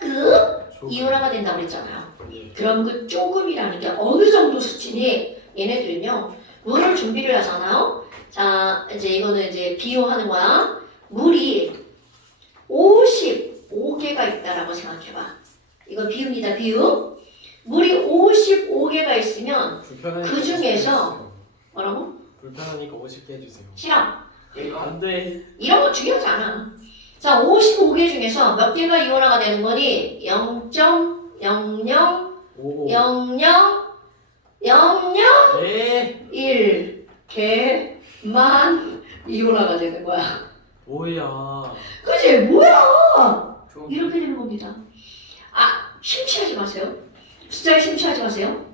조금 이온화가 된다고 그랬잖아요. 그럼 그 조금이라는 게 어느 정도 수준이 얘네들은요 물을 준비를 하잖아요. 자 이제 이거는 이제 비유하는 거야. 물이 55개가 있다라고 생각해봐. 이거 비유입니다. 비유. 물이 55개가 있으면 불편하니까 그 중에서 50개 해주세요. 뭐라고? 불편하니까 50개 해주세요. 싫어. 이거 안 돼. 이런 거 중요하지 않아. 자, 55개 중에서 몇 개가 이온화가 되는 거니? 0.000000 오. 1 개만 이온화가 되는 거야. 뭐야. 그치? 뭐야? 좋은 이렇게 되는 겁니다. 아, 심취하지 마세요. 숫자에 심취하지 마세요.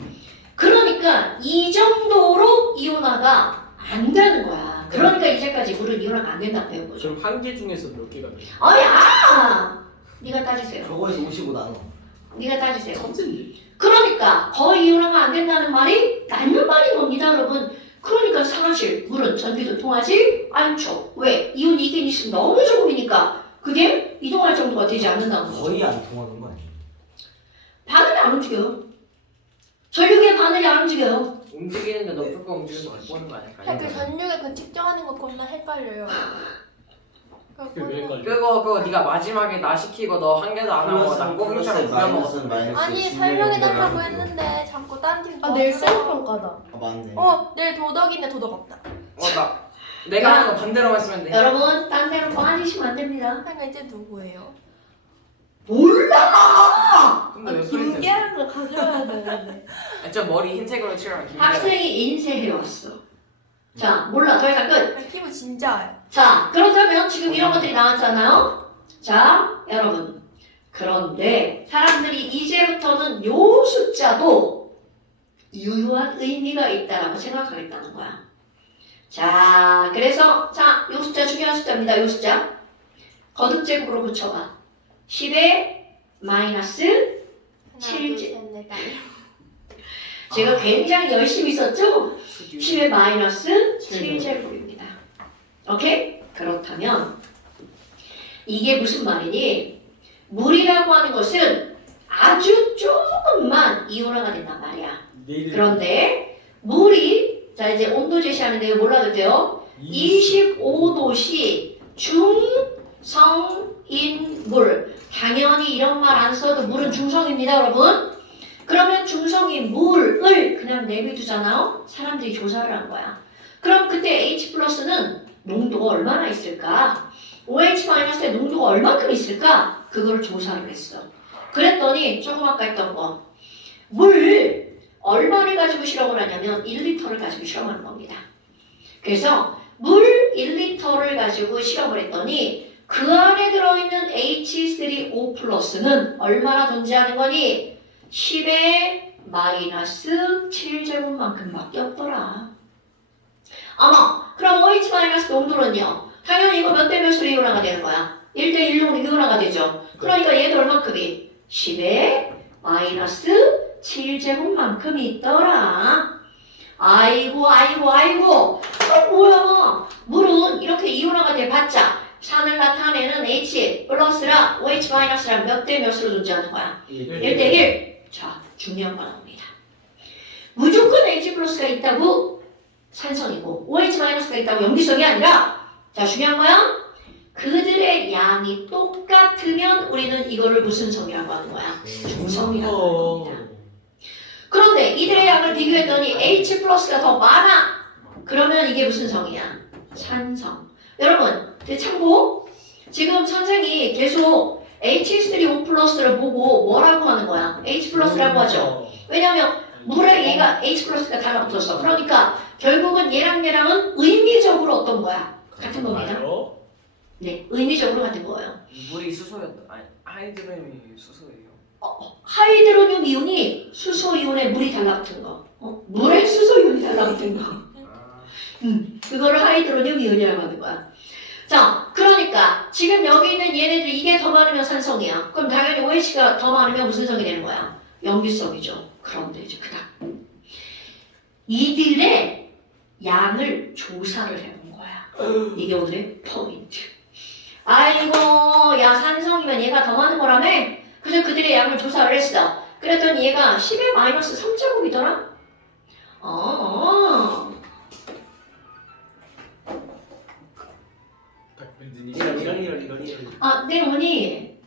그러니까 이 정도로 이온화가 안 되는 거야. 그러니까 이제까지 물은 이온화가 안 된다고 배운 거죠. 그럼 한 개 중에서 몇 개가 돼요? 아야! 네가 따지세요. 저거에서 55 나눠. 네가 따지세요. 천재인데? 그러니까 거의 이온화가 안 된다는 말이 맞는 말인 겁니다, 여러분. 그러니까 사실 물은 전기도 통하지 않죠. 왜? 이온 이온이 있으면 너무 조금이니까 그게 이동할 정도가 되지 않는다는 거죠. 거의 안 통하는 거 아니에요? 바늘이 안 움직여요. 전류의 바늘이 안 움직여요. 움직이는데 너 조금 움직여서 못 보는 거 아닐까? 그 전류가 그 측정하는 거 겁나 헷갈려요. 그게 왜 헷갈려? 그거 네가 마지막에 나 시키고 너 한 개도 안 하고 나 꽁처럼 부려먹었어. 마이너스는 마이너스. 아니 설명해달라고 했는데 자꾸 딴 팀. 아 내일 수학평가다. 아 맞네. 내일 도덕인데 도덕 없다. 나 내가 하는 거 반대로만 쓰면 돼. 여러분, 딴 데로 빠지시면 안 됩니다. 그러니까 이제 누구예요? 몰라! 근데 왜 소리 냈어? 김계하는 걸 가져와야 되는데. 저 머리 흰색으로 칠하면 김 학생이 인쇄해왔어. 자, 몰라. 더 이상 끝. 피부 진짜예요. 자, 그렇다면 지금 이런 것들이 나왔잖아요. 자, 여러분. 그런데 사람들이 이제부터는 요 숫자도 유효한 의미가 있다라고 생각하겠다는 거야. 자, 그래서 자, 요 숫자 중요한 숫자입니다. 요 숫자. 거듭제곱으로 붙여봐. 10의 마이너스 하나, 칠- 둘, 셋, 넷, 다섯. 제가 굉장히 열심히 썼죠? 10의 마이너스 칠 7제곱입니다. 오케이? 그렇다면 이게 무슨 말이니? 물이라고 하는 것은 아주 조금만 이온화가 된단 말이야. 그런데 물이 자 이제 온도 제시하는데 이거 몰라도 돼요. 25도씨 중성인 물. 당연히 이런 말 안 써도 물은 중성입니다, 여러분. 그러면 중성인 물을 그냥 내비두잖아요. 사람들이 조사를 한 거야. 그럼 그때 H+는 농도가 얼마나 있을까? OH-의 농도가 얼만큼 있을까? 그걸 조사를 했어. 그랬더니 조금 아까 했던 거. 물 얼마를 가지고 실험을 하냐면 1리터를 가지고 실험하는 겁니다. 그래서 물 1리터를 가지고 실험을 했더니 그 안에 들어있는 H3O+는 얼마나 존재하는 거니? 10의 마이너스 7제곱만큼밖에 없더라. 어머, 그럼 OH 마이너스 농도는요? 당연히 이거 몇 대 몇으로 이온화가 되는 거야? 1대 1로 이온화가 되죠. 그러니까 얘도 얼만큼이? 10의 마이너스 7제곱만큼이 있더라. 아이고. 뭐야? 물은 이렇게 이온화가 돼봤자 산을 나타내는 H 플러스랑 OH 마이너스랑 몇 대 몇으로 존재하는 거야? 1대 1. 자, 중요한 거 나옵니다. 무조건 H 플러스가 있다고 산성이고 OH 마이너스가 있다고 염기성이 아니라 자, 중요한 거야. 그들의 양이 똑같으면 우리는 이거를 무슨 성이라고 하는 거야? 중성이라고 하는 겁니다. 그런데 이들의 양을 비교했더니 H 플러스가 더 많아. 그러면 이게 무슨 성이야? 산성. 여러분, 참고 지금 선생이 계속 H3O 플러스를 보고 뭐라고 하는 거야? H 플러스라고 하죠. 왜냐하면 물에 얘가 H 플러스가 달라붙었어. 그러니까 결국은 얘랑은 의미적으로 어떤 거야? 같은 겁니다. 네, 의미적으로 같은 거예요. 물이 수소였다. 아니 하이드로늄이 수소예요. 하이드로늄 이온이 수소 이온에 물이 달라붙은 거. 물에 수소 이온이 달라붙은 거. 그거를 하이드로늄 이온이라고 하는 거야. 자, 그러니까 지금 여기 있는 얘네들 이게 더 많으면 산성이야. 그럼 당연히 OH가 더 많으면 무슨 성이 되는 거야? 염기성이죠. 그런데 이제 그다음 이들의 양을 조사를 해본 거야. 이게 오늘의 포인트. 아이고, 야, 산성이면 얘가 더 많은 거라며? 그래서 그들의 양을 조사를 했어. 그랬더니 얘가 10의 마이너스 3제곱이더라? 이런. 아, 네, 어머니.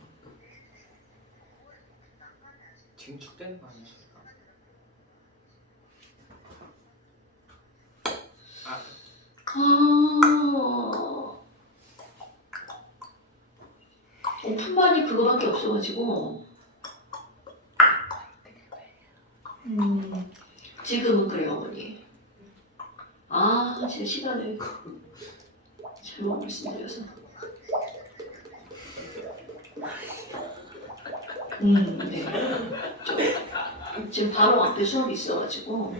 증축되는 거 아니야? 오픈반이 그거밖에 없어가지고 지금은 그래요 어머니. 아 진짜 시간을 잘못 말씀드려서 네. 지금 바로 앞에 수업이 있어가지고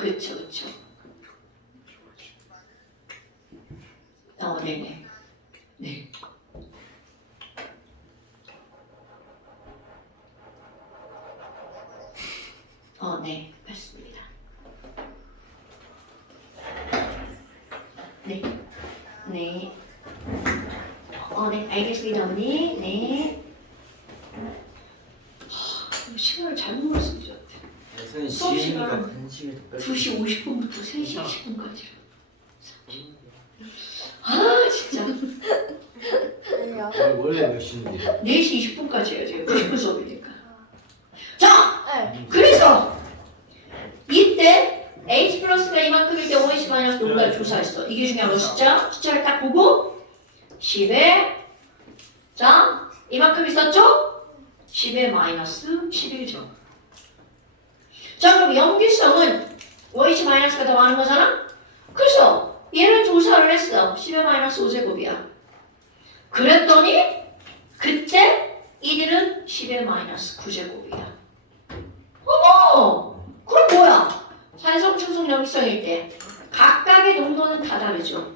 그쵸. 네네. 네. 네, 맞습니다. 네. 네. 네, 알겠습니다, 어머니. 네. 시간을 잘못 말씀드렸대. 선생님 수업 지은이가 시간 간식을 더 2시 50분부터 3시 20분까지. 아, 진짜. 아니요. 원래 몇 시인데? 4시 20분까지 해야죠. 90분 수업이니까. 자, 네. 그래서 이때 h 플러스가 이만큼일 때 OH 마이너스 농가를 조사했어. 이게 중요한 거 숫자를 딱 보고 10에 자 이만큼 있었죠? 10에 마이너스 11죠. 자 그럼 염기성은 OH 마이너스가 더 많은 거잖아? 그래서 얘를 조사를 했어. 10의 마이너스 5제곱이야. 그랬더니 그때 이들은 10의 마이너스 9제곱이야. 어머! 그럼 뭐야? 산성, 충성, 염기성일 때 각각의 농도는 다 다르죠.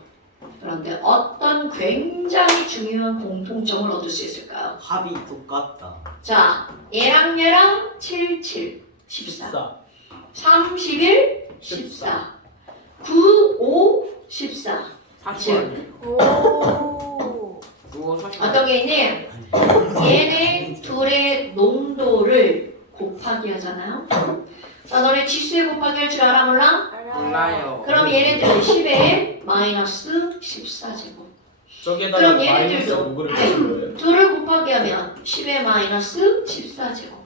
그런데 어떤 굉장히 중요한 공통점을 얻을 수 있을까요? 합이 똑같다. 자, 얘랑 7, 7, 14 31, 14 9, 5, 14 40 아니에요? 오. 그거 40 어떤 게 있니? 얘네 둘의 농도를 곱하기 하잖아요. 자, 너네 지수에 곱하기 할 줄 알아 몰라? 몰라요. 그럼 얘네들은 10에 마이너스 14제곱. 저기에다가 그럼 마이너스 얘네들도 5를 붙인 거예요? 둘을 곱하기 하면 10에 마이너스 14제곱.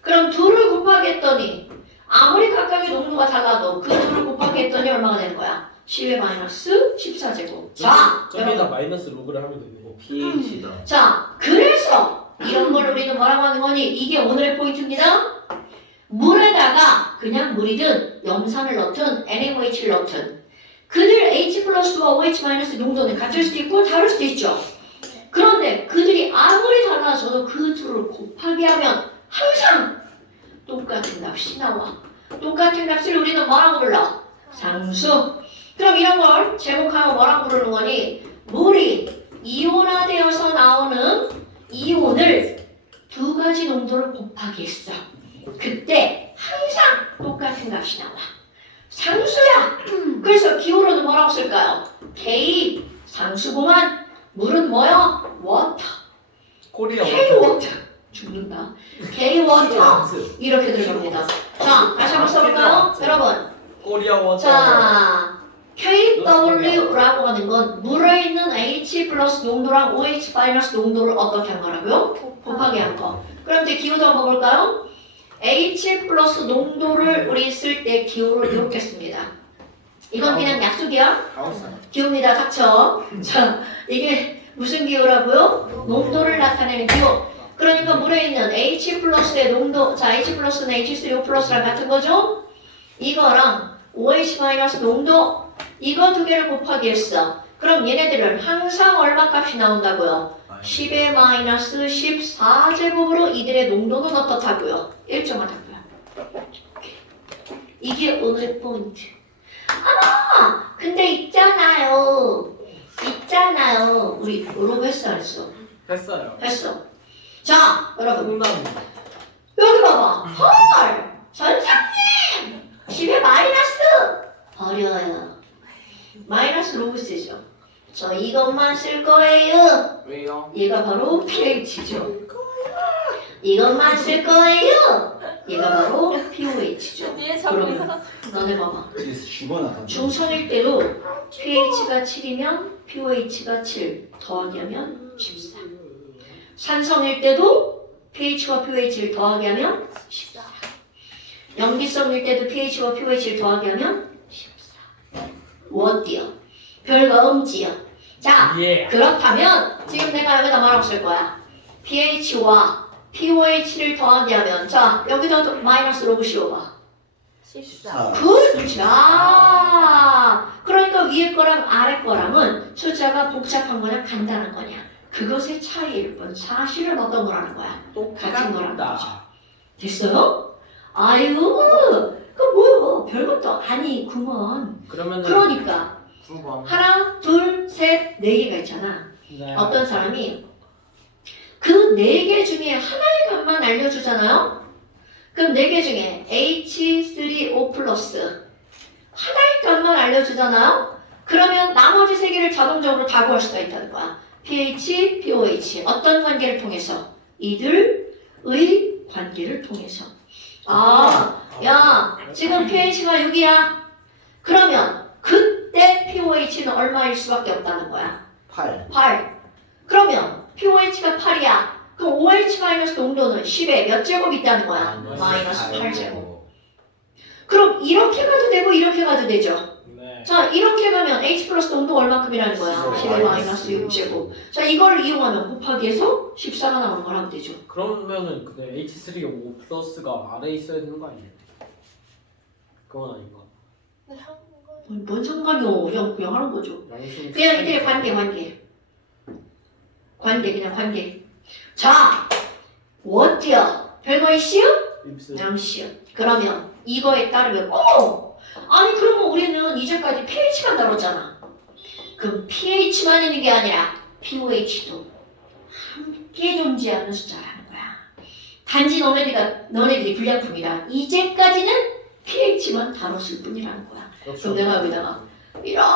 그럼 둘을 곱하기 했더니 아무리 각각의 농도가 달라도 그 둘을 곱하기 했더니 얼마가 되는 거야? 10의 마이너스 14제곱. 자, 저기에다 여러분. 마이너스 로그를 하면 되는 거. pH다. 자, 그래서 이런 걸 우리는 뭐라고 하는 거니? 이게 오늘의 포인트입니다. 물에다가 그냥 물이든 염산을 넣든 NaOH를 넣든 그들 H 플러스와 OH 마이너스 농도는 같을 수도 있고 다를 수도 있죠. 그런데 그들이 아무리 달라져도 그 둘을 곱하기 하면 항상 똑같은 값이 나와. 똑같은 값을 우리는 뭐라고 불러? 상수. 그럼 이런 걸 제목하면 뭐라고 부르는 거니? 물이 이온화되어서 나오는 이온을 두 가지 농도를 곱하기 했어. 그때 항상 똑같은 값이 나와. 상수야. 그래서 기호로는 뭐라고 쓸까요? K 상수고만 물은 뭐요? 워터. 코리아 K 워터. 죽는다. K 워터. 이렇게 들어갑니다. 자, 다시 한번 써볼까요? 여러분. 코리아 워터. 자, KW라고 하는 건 물에 있는 H 플러스 농도랑 OH 마이너스 농도를 어떻게 한 거라고요? 곱하기 한 거. 그럼 이제 기호도 한번 볼까요? H 플러스 농도를 우리 쓸 때 기호를 이렇게 씁니다. 이건 그냥 약속이야. 기호입니다. 닥쳐. 자, 이게 무슨 기호라고요? 농도를 나타내는 기호. 그러니까 물에 있는 H 플러스의 농도, 자, H 플러스는 H3O 플러스랑 같은 거죠? 이거랑 OH 마이너스 농도, 이거 두 개를 곱하기 했어. 그럼 얘네들은 항상 얼마 값이 나온다고요? 10의 마이너스 14제곱으로 이들의 농도는 어떻다고요? 일정하다고요. 이게 오늘의 포인트. 아, 근데 있잖아요. 우리 뭐라고 했어 안 했어? 했어요. 했어. 자, 여러분 정답. 여기 봐봐. 헐. 선생님! 10의 마이너스! 버려요. 마이너스 로그 쓰죠. 저 이것만 쓸 거예요. 왜요? 얘가 바로 pH죠. 이것만 쓸 거예요. 얘가 바로 pOH죠. 뒤에 자꾸 그러면 이상한 너네 봐봐. 그래서 죽어나간다. 중성일 때도 pH가 7이면 pOH가 7 더하기 하면 14. 산성일 때도 pH와 pOH를 더하기 하면 14. 염기성일 때도 pH와 pOH를 더하기 하면 14. 어때요? 별거 없지요? 자, 예. 그렇다면 지금 내가 여기다 말하고 쓸 거야. pH와 pOH를 더하기 하면 자, 여기다 마이너스로 씌워봐. 14. 그렇죠. 그러니까 위에 거랑 아래 거랑은 숫자가 복잡한 거냐 간단한 거냐 그것의 차이일 뿐 사실은 어떤 거라는 거야? 같은 거라는 거죠. 됐어요? 아유 그 뭐야 별것도 아니구먼. 그러면은 그러니까 9번. 하나 둘셋 네 개가 있잖아. 네. 어떤 사람이 그 네 개 중에 하나의 값만 알려주잖아요. 그럼 네 개 중에 H3O 플러스 하나의 값만 알려주잖아요. 그러면 나머지 세 개를 자동적으로 다 구할 수가 있다는 거야. pH, pOH 어떤 관계를 통해서? 이들의 관계를 통해서. 아, 야 지금 pH가 6이야. 그러면 그때 pOH는 얼마일 수밖에 없다는 거야? 8. 8. 그러면 pOH가 8이야. 그럼 OH 마이너스 농도는 10에 몇 제곱 있다는 거야? 마이너스 8제곱. 그럼 이렇게 가도 되고 이렇게 가도 되죠. 네. 자 이렇게 가면 H 플러스 농도가 얼마큼이라는 거야? 10의 10의 마이너스 6제곱. 자 이걸 이용하면 곱하기해서 14가 나오는 걸 하면 되죠. 그러면은 근데 H3O 플러스가 아래에 있어야 되는 거 아니에요? 그건 아닌가? 네, 한 거. 뭔 상관이요. 그냥 하는 거죠. 양심 그냥 이때 관계. 그냥 관계. 자, 어때요? 별거 있어요? 입술. 양시요. 그러면 이거에 따르면 아니 그러면 우리는 이제까지 pH만 다뤘잖아. 그럼 pH만 있는 게 아니라 pOH도 함께 존재하는 숫자라는 거야. 단지 너네들이 불량품이라 이제까지는 pH만 다뤘을 뿐이라는 거야. 그렇죠. 그럼 내가 여기다가 이렇게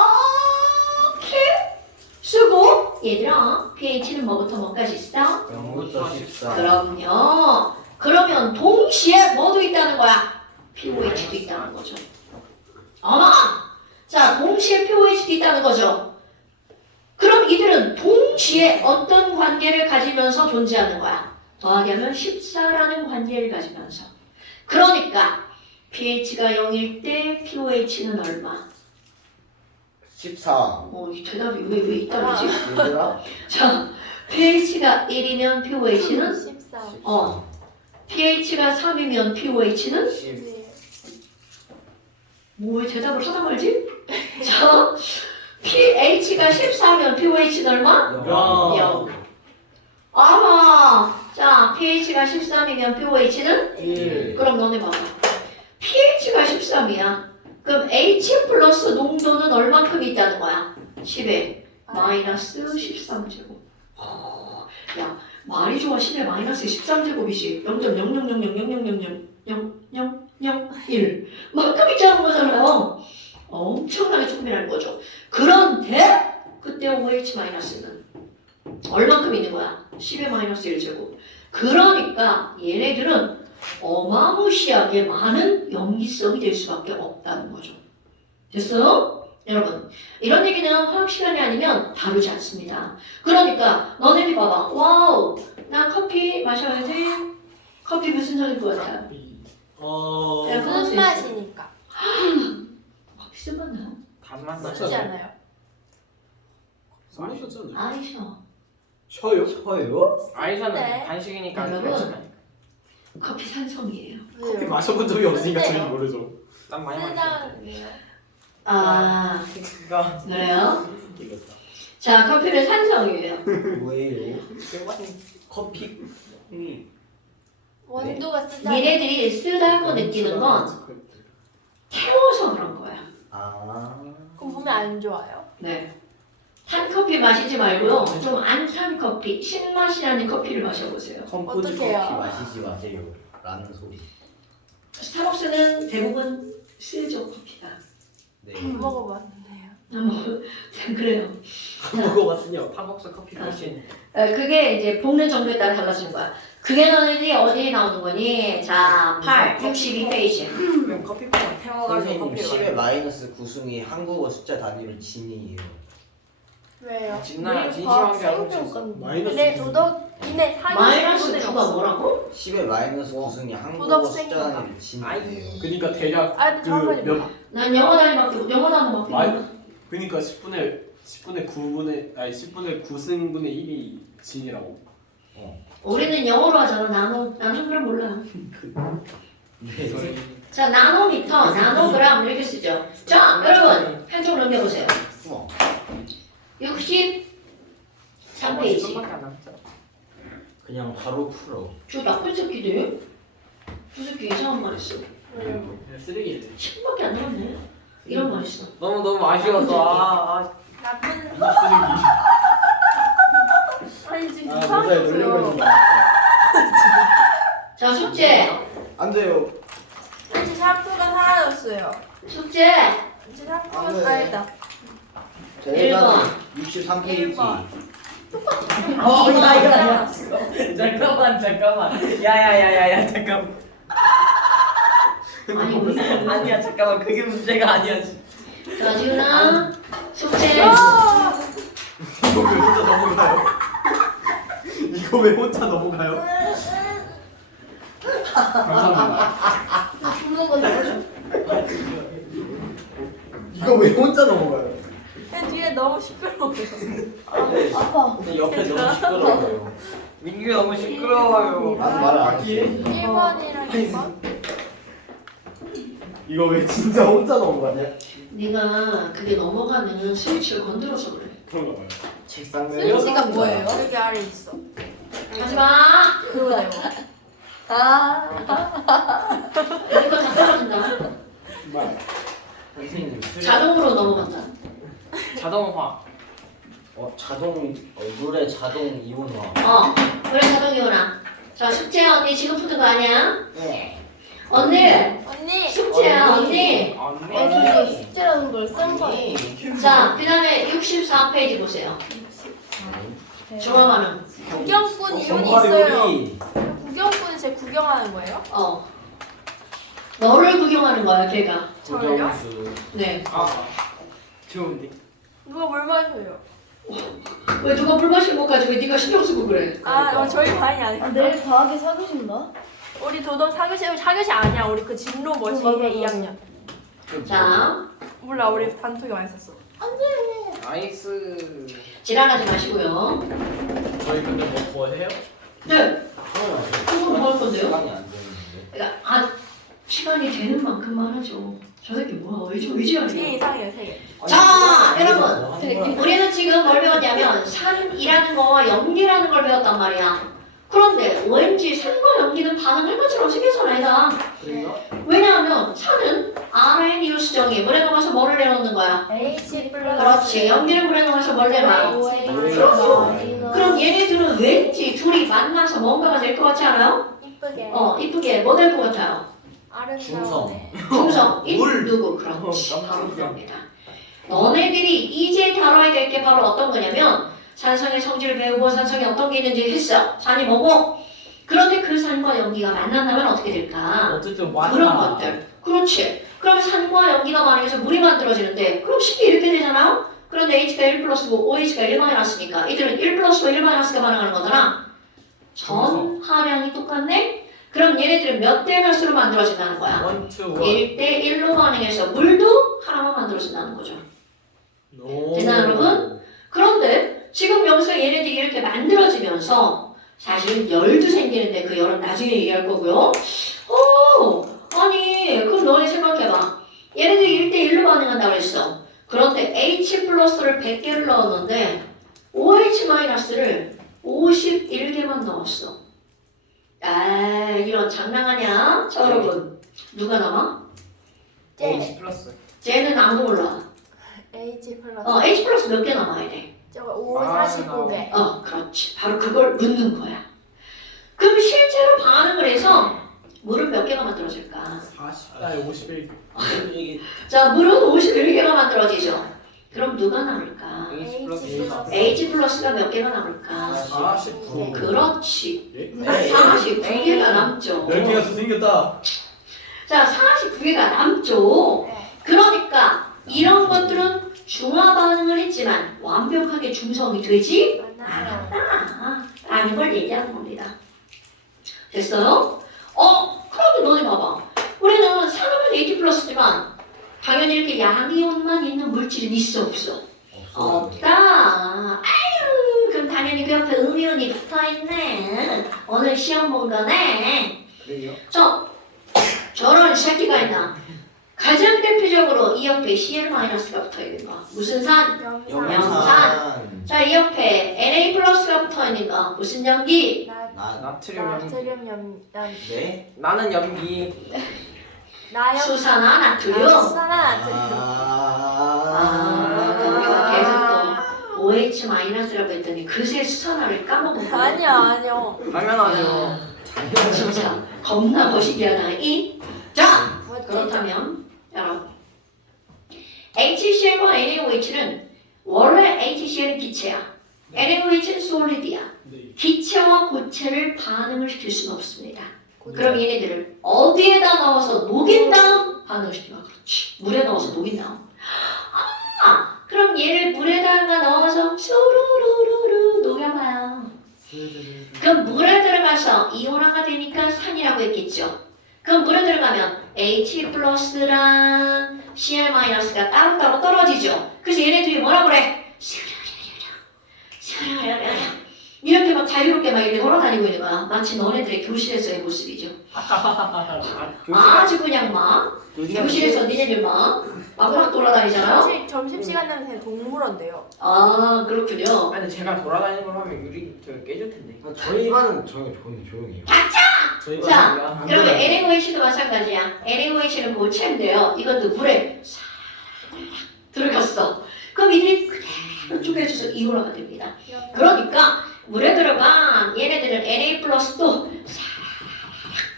쓰고 얘들아 pH는 뭐부터 뭐까지 있어? 0부터 14. 그럼요. 그러면 동시에 뭐도 있다는 거야? pOH도 있다는 거죠. 어머! 자, 동시에 pOH도 있다는 거죠. 그럼 이들은 동시에 어떤 관계를 가지면서 존재하는 거야? 더하기 하면 14라는 관계를 가지면서. 그러니까 pH가 0일 때 pOH는 얼마? 14. 이 대답이 왜 있다는지. 얘들아? 자, pH가 1이면 pOH는 14. pH가 3이면 pOH는 10. 네. 왜 대답을 하다 말지? 자, pH가 14면 pOH는 얼마? 0. 자, pH가 13이면 pOH는 1. 그럼 너네 봐봐. pH가 13이야. 그럼 H 플러스 농도는 얼만큼 있다는 거야? 10에 마이너스 13제곱. 야, 말이 좋아. 10에 마이너스 13제곱이지. 0.0000000000001 만큼 있다는 거잖아요. 엄청나게 조금이라는 거죠. 그런데 그때 OH 마이너스는 얼만큼 있는 거야? 10의 마이너스 1제곱. 그러니까 얘네들은 어마무시하게 많은 염기성이 될 수밖에 없다는 거죠. 됐어요? 여러분, 이런 얘기는 화학 시간이 아니면 다루지 않습니다. 그러니까 너네들 봐봐. 와우, 나 커피 마셔야 돼. 커피 무슨 향일 것 같아? 내가 그럴 수 무슨 있어. 맛이니까. 커피 쓴맛 나? 단맛 맞죠? 그렇지 않아요? 마셨잖아요. 아이셔. 셔요? 저요? 아이샤는 네. 간식이니까 여러분. 그렇지만 커피 산성이에요. 커피 마셔본 적이 없으니까 근데요. 잘 모르죠. 난 많이 마셔. 쓰다네요. 아, 그거 그래요? 이겼다. 자, 커피는 산성이에요. 뭐예요? 커피. 원두가 쓰다. 얘네들이 쓰다고 느끼는 건 태워서 그런 거야. 아. 그럼 보면 안 좋아요. 네. 탄 커피 마시지 말고요. 좀 안 탄 커피, 신맛이 나는 커피를 마셔보세요. 컴포즈 커피 어떡해요? 마시지 마세요. 라는 소리. 스타벅스는 대부분 쓰죠 커피가. 네. 안 먹어봤는데요. 그래요. 먹어봤으니요. 스타벅스 커피 머신. 그게 이제 볶는 정도에 따라 달라지는 거야. 그게 너희들이 어디에 나오는 거니? 자, 8, 62페이지. 그럼 커피콩을 태워가지고 선생님 커피를 10의 마이너스 9승이 한국어 숫자 단위로 진이에요. 왜요? 진나야 과학 진시황 생평가인데. 마이너스 근데 근데 사기 마이너스 친구들이 9가 없어. 뭐라고? 10의 마이너스 9승이 한국어 도덕생인가? 숫자 단위로 진이에요. 그러니까 대략 아, 정확하게 그몇 몰라. 난 영어 단어밖에 마이- 몰라. 그러니까 10분의 9분의 아니 10분의 9승분의 1이 진이라고. 우리는 영어로 하잖아. 나는 그걸 몰라. 네. 자, 나노미터, 나노그램 이렇게 쓰죠. 자, 여러분 한쪽 넘겨보세요. 63페이지. 손밖에 안 남았죠. 그냥 바로 풀어. 저 나쁜 새끼들. 저 새끼 이상한 말 했어. 그냥 쓰레기네. 10분밖에 안 남았네. 이런 말 했어. 너무 아쉬웠어. 나쁜 쓰레기. 아니 지금 아 이상하게 모자에 놀리고 없어요. 있는 거. 자, 숙제. 안 돼요. 이제 샤프가 사라졌어요. 숙제. 이제 샤프가 안 돼. 사라졌다. 자, 1번. 63페이지. 1번. 야야야. 잠깐만. 야야야야야 잠깐만. 아니, 왜? 아니야 잠깐만 그게 문제가 아니야. 자, 지훈아. 숙제. 이거 왜 혼자 넘어가요? 이거 왜 혼자 넘어가요? 감사합니다. 죽는 건 내가 이거 왜 혼자 넘어가요? 근데 뒤에 너무 시끄러워요. 아파. 근데 옆에 너무 시끄러워요. 민규 너무 시끄러워요. 난 말을 안 했어요. 1번이랑 2번? 이거 왜 진짜 혼자 넘어가냐? 네가 그게 넘어가는 스위치를 건드려서 그래. 그런가 봐요. 책상 스위치가 뭐예요? 여기 아래 있어. 하지 마. 그거예요. 이거 다 떨어진다. 선생님 수련. 자동으로 넘어간다. 자동화. 자동 노래 자동 이온화. 그래 자동 이호나. 자, 숙제 언니 지금 푸는 거 아니야? 네. 언니 언니! 숙제야 언니. 아니 이게 숙제라는 걸 쓴 거예요. 자, 그다음에 64페이지 보세요. 중앙하는. 구경꾼 이론이 정말이 있어요. 우리 구경꾼은 제 구경하는 거예요? 너를 구경하는 거야 걔가. 저를요? 고경수. 네. 좋은데. 누가 물 마셔요? 왜 누가 물 마시는 것 가지고 네가 신경 쓰고 그래? 저희 반이 아니고. 내일 과학에 사귀신다? 우리 도덕 사교시 아니야. 우리 그 진로 머시기에 2학년. 자, 몰라, 우리 단톡에 많이 썼어. 나이스. 지랄하지 마시고요. 저희 근데 뭐 해요? 네. 그거 뭐 할 건데요? 시간이 안 되는데. 그러니까 시간이 되는 만큼만 하죠. 저 새끼 뭐야? 의지하네. 3개 이상이에요, 3개. 자, 여러분. 여러분. 우리는 지금 뭘 배웠냐면 산이라는 거와 연기라는 걸 배웠단 말이야. 그런데 왠지 산과 연기는 반응할 것처럼 생겨서는 아니다. 그래요? 왜냐하면 산은 RNU 수정이 물에 녹아서 뭐를 내놓는 거야? H 플러스 그렇지. 연기는 물에 녹아서 뭘 내놔? 그럼 얘네들은 왠지 둘이 만나서 뭔가가 될 것 같지 않아요? 이쁘게. 이쁘게 뭐 될 것 같아요? 아름다운데. 중성. 물. 누구? 그렇지. 깜짝이야. 바로 그럽니다. 너네들이 이제 다뤄야 될 게 바로 어떤 거냐면 산성의 성질을 배우고 산성이 어떤 게 있는지 했어. 산이 뭐고? 그런데 그 산과 연기가 만난다면 어떻게 될까? 어쨌든 그런 것들. 그렇지. 그럼 산과 연기가 만약에서 물이 만들어지는데 그럼 쉽게 이렇게 되잖아요? 그런데 H가 1 플러스고 OH가 1 마이너스니까 이들은 1 플러스고 1 마이너스가 반응하는 거잖아. 전 하량이 똑같네? 그럼 얘네들은 몇 대 몇으로 만들어진다는 거야? 1, 2, 1. 1대 1로 반응해서 물도 하나만 만들어진다는 거죠. 되나 여러분? 그런데 지금 여기서 얘네들이 이렇게 만들어지면서 사실 열도 생기는데 그 열은 나중에 얘기할 거고요. 아니 그럼 너네 생각해봐. 얘네들이 1대 1로 반응한다고 했어. 그런데 H 플러스를 100개를 넣었는데 OH 마이너스를 51개만 넣었어. 이런 장난하냐? 자 여러분 누가 남아? H 플러스. 쟤는 아무도 몰라. H 플러스. H 플러스 몇 개 남아야 돼? 저거 5, 49개. 그렇지. 바로 그걸 묻는 거야. 그럼 실제로 반응을 해서 물은 몇 개가 만들어질까? 40대 51. 이게 자, 물은 51개가 만들어지죠. 그럼 누가 남을까? H 플러스 H 플러스가 몇 개가 남을까? 49. 그렇지. 예? 49개가 남죠. 10개가 더 생겼다. 자, 49개가 남죠. 그러니까 이런 것들은 중화 반응을 했지만 완벽하게 중성이 되지 않았다라는 걸 얘기하는 겁니다. 됐어요? 그런데 너네 봐봐. 우리는 산화물 H 플러스지만 당연히 이렇게 양이온만 있는 물질은 있어 없어? 없다. 아유, 그럼 당연히 그 옆에 음이온이 붙어있네. 오늘 시험 본 거네. 그래요? 저런 새끼가 있나? 가장 대표적으로 이 옆에 Cl-가 붙어있는 거. 무슨 산? 영산. 자, 이 옆에 Na+가 붙어있는 거. 무슨 연기? 나트륨 염기. 나트륨 염 네? 나는 염기. 나염 수산화 나트륨. 수산화 나트륨. 그럼 우리가 계속 또 OH-라고 했더니 그새 수산화를 까먹은 거야. 아니요. 당연하죠. 진짜 겁나 거시기하다. 자, 그렇다면 여러분 HCl과 NaOH는 원래 HCl은 기체야. NaOH는 솔리드야. 네. 기체와 고체를 반응을 시킬 수는 없습니다. 그럼 얘네들을 어디에다 넣어서 녹인 다음 반응을 시키면 그렇지. 물에 넣어서 녹인 다음. 그럼 얘를 물에다가 넣어서 수루루루루 녹여봐요. 그럼 물에 들어가서 이온화가 되니까 산이라고 했겠죠. 그럼 물에 들어가면 H 플러스랑 Cl 마이너스가 따로따로 떨어지죠. 그래서 얘네들이 뭐라 그래? 이렇게 막 자유롭게 막 이렇게 돌아다니고 있는 거야. 마치 너네들의 교실에서의 모습이죠. 아주 그냥 막 교실에서 니네들 막 돌아다니잖아요. 점심시간 되면 그냥 동물원데요. 그렇군요. 아니 제가 돌아다니는 걸 하면 유리 저 깨질 텐데. 저희 반은 조용히 조용해요. 저희 자, 반은 그러면 NaOH도 마찬가지야. NaOH는 고체인데요. 이것도 물에 싹 들어갔어. 그럼 이들이 그대로 쪼개져서 이온화가 됩니다. 그러니까 물에 들어간 얘네들은 Na+도 싹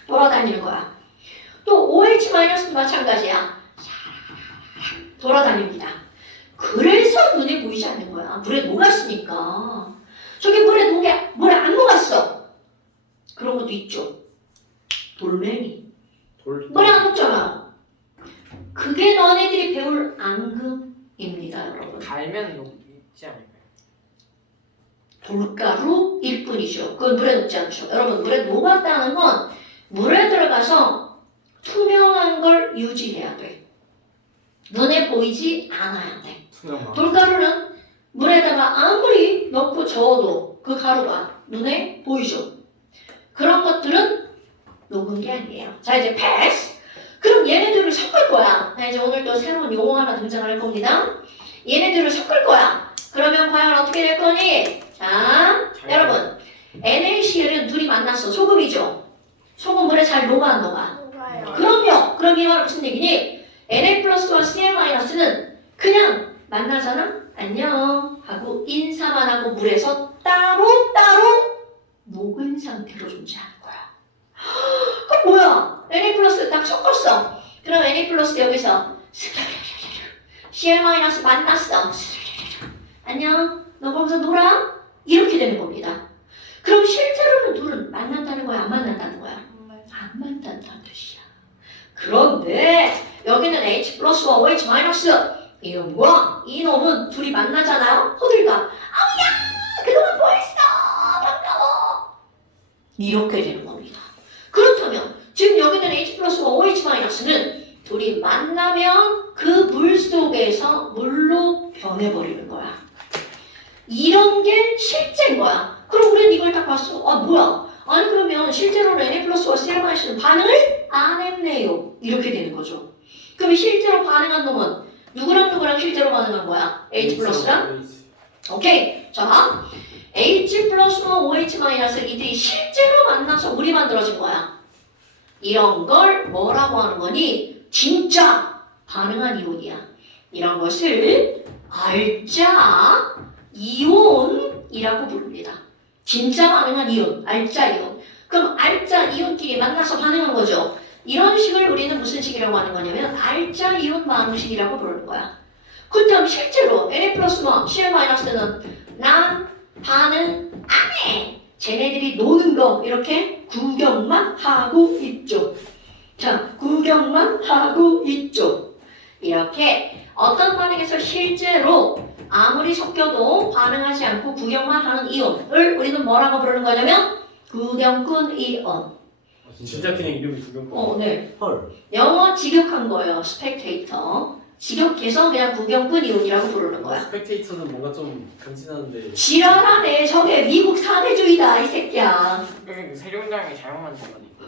돌아다니는 거야. 또 OH-도 마찬가지야. 싹 돌아다닙니다. 그래서 눈에 보이지 않는 거야. 물에 녹았으니까. 저기 물에 안 녹았어. 그런 것도 있죠. 돌멩이. 물에 안 녹잖아. 그게 너네들이 배울 앙금입니다, 여러분. 갈면 녹지 않을까요? 돌가루일 뿐이죠. 그건 물에 녹지 않죠. 여러분, 물에 녹았다는 건 물에 들어가서 투명한 걸 유지해야 돼. 눈에 보이지 않아야 돼. 투명한. 돌가루는 물에다가 아무리 넣고 저어도 그 가루가 눈에 보이죠. 그런 것들은 녹은 게 아니에요. 자, 이제 패스. 그럼 얘네들을 섞을 거야. 자, 이제 오늘 또 새로운 용어 하나 등장할 겁니다. 얘네들을 섞을 거야. 그러면 과연 어떻게 될 거니? 자, 여러분, NaCl은 둘이 만났어. 소금이죠. 소금 물에 잘 녹아 안 녹아? 녹아요. 그럼요. 그럼 이 말은 무슨 얘기니? Na+와 Cl-는 그냥 만나잖아? 안녕 하고 인사만 하고 물에서 따로따로 녹은 상태로 존재하는 거야. 그럼 뭐야? Na+ 딱 섞었어. 그럼 Na+ 여기서 Cl- 만났어. 안녕. 너 거기서 놀아? 이렇게 되는 겁니다. 그럼 실제로는 둘은 만난다는 거야? 안 만난다는 거야? 안 만난다는 뜻이야. 그런데 여기는 H+와 OH- 이놈과 이놈은 둘이 만나잖아요? 호들갑. 아우야! 그동안 뭐했어? 반가워! 이렇게 되는 겁니다. 그렇다면 지금 여기는 H+와 OH-는 둘이 만나면 그 물 속에서 물로 변해버리는 거야. 이런 게 실제인 거야. 그럼 우리는 이걸 딱 봤어. 뭐야? 아니 그러면 실제로는 Na+와 Cl-는 반응을 안 했네요. 이렇게 되는 거죠. 그럼 실제로 반응한 놈은 누구랑 실제로 반응한 거야? H+랑? 오케이. 자, H+와 OH- 이들이 실제로 만나서 물이 만들어진 거야. 이런 걸 뭐라고 하는 거니? 진짜 반응한 이온이야. 이런 것을 알짜 이온이라고 부릅니다. 진짜 반응한 이온, 알짜 이온. 그럼 알짜 이온끼리 만나서 반응한 거죠. 이런 식을 우리는 무슨 식이라고 하는 거냐면 알짜 이온 반응식이라고 부르는 거야. 그렇다면 실제로 Na 플러스 뭐 Cl-는 난 반응 안 해. 쟤네들이 노는 거 이렇게 구경만 하고 있죠. 자, 구경만 하고 있죠. 이렇게 어떤 반응에서 실제로 아무리 섞여도 반응하지 않고 구경만 하는 이온을 우리는 뭐라고 부르는 거냐면 구경꾼 이온. 진짜 그냥 이름이 구경꾼. 네. 헐. 영어 직역한 거예요. 스펙테이터. 직역해서 그냥 구경꾼 이온이라고 부르는 거야. 스펙테이터는 뭔가 좀 간지나는데. 지랄하네. 저게 미국 사대주의다 이 새끼야. 세종장이 잘못 만든 거니까.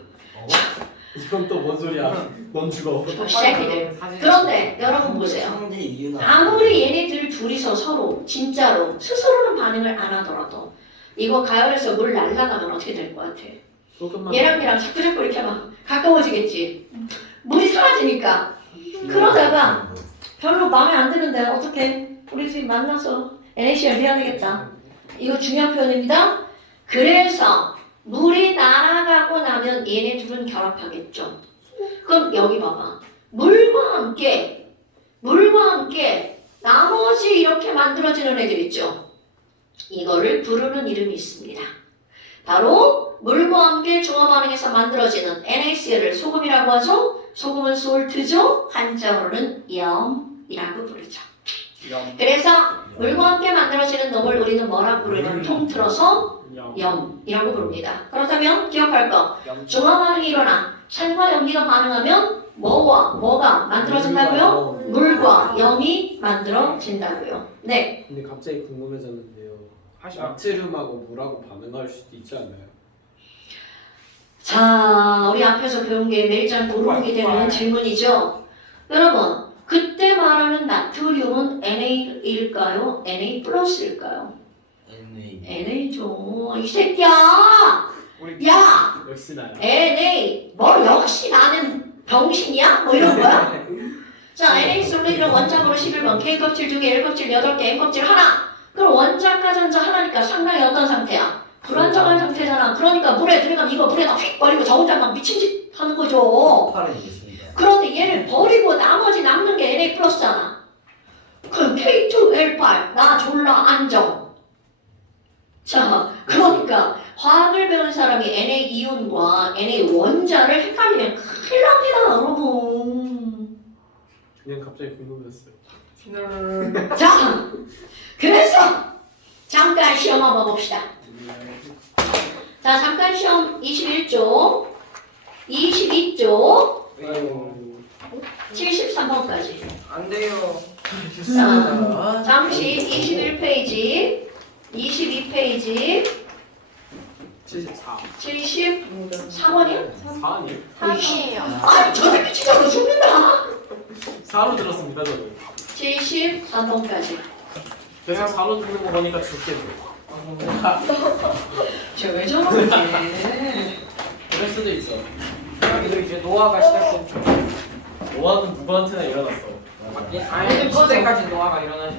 이건 또 뭔 소리야? 넌 죽어. 새끼들. 그런데 여러분 보세요. 상대 이유나. 아무리 얘네들 둘이서 서로 진짜로 스스로는 반응을 안 하더라도 이거 가열해서 물 날라가면 어떻게 될 것 같아? 소금만. 얘랑 자꾸 이렇게 막 가까워지겠지. 물이 사라지니까. 그러다가 별로 마음에 안 드는데 어떻게 우리 둘이 만나서 NaCl 해야 되겠다. 이거 중요한 표현입니다. 그래서 물이 날아가고 나면 얘네 둘은 결합하겠죠. 그럼 여기 봐봐. 물과 함께 나머지 이렇게 만들어지는 애들 있죠. 이거를 부르는 이름이 있습니다. 바로 물과 함께 중화 반응에서 만들어지는 NaCl을 소금이라고 하죠. 소금은 솔트죠. 한자어로는 염이라고 부르죠. 그래서 물과 함께 만들어지는 놈을 우리는 뭐라고 부르냐면 통틀어서 염이라고 부릅니다. 그렇다면 기억할 거. 중화 반응이 일어나 산과 염기가 반응하면 뭐와 뭐가 만들어진다고요? 물과 염이 만들어진다고요. 네. 근데 갑자기 궁금해졌는데요. 하지 마. 나트륨하고 물하고 반응할 수도 있지 않나요? 자, 우리 앞에서 배운 게 매일장 도루묵이 되는 질문이죠. 여러분, 그때 말하는 나트륨은 NA일까요? NA 플러스일까요? NA. NA죠. 이 새끼야! 우리 야! 역시 나야. NA! 뭐 역시 나는 병신이야? 뭐 이런 거야? 자, NA 솔루이는 원작으로 11번, K껍질 2개, L껍질 8개, N껍질 하나. 그럼 원자, 가전자 하나니까 상당히 어떤 상태야? 불안정한 상태잖아. 그러니까 물에 들어가면 이거 물에다 휙 버리고 저 혼자 막 미친 짓 하는 거죠. 폭발해지겠습니다. 그런데 얘를 버리고 나머지 남는 게 Na 플러스잖아. 그럼 K2L8 나 졸라 안정. 자, 그러니까 화학을 배운 사람이 Na 이온과 Na 원자를 헷갈리면 큰일 납니다, 여러분. 그냥 갑자기 궁금해졌어요. 자, 그래서 잠깐 시험 한번 봅시다. 자, 잠깐 시험 21쪽, 22쪽, 아이고 73번까지. 안 돼요. 자, 잠시 21페이지, 22페이지, 74. 74번이요? 4아니에요? 3이에요. 아, 저 새끼 진짜 너 죽는다. 4로 들었습니다 저는. 73번까지. 그냥 4로 듣는 거 보니까 죽겠네. 쟤왜 저러지? 그럴 수도 있어. 이거 이제 노화가 시작됐죠. 노아는 누구한테나 일어났어. 아니 10대까지 노화가 일어나지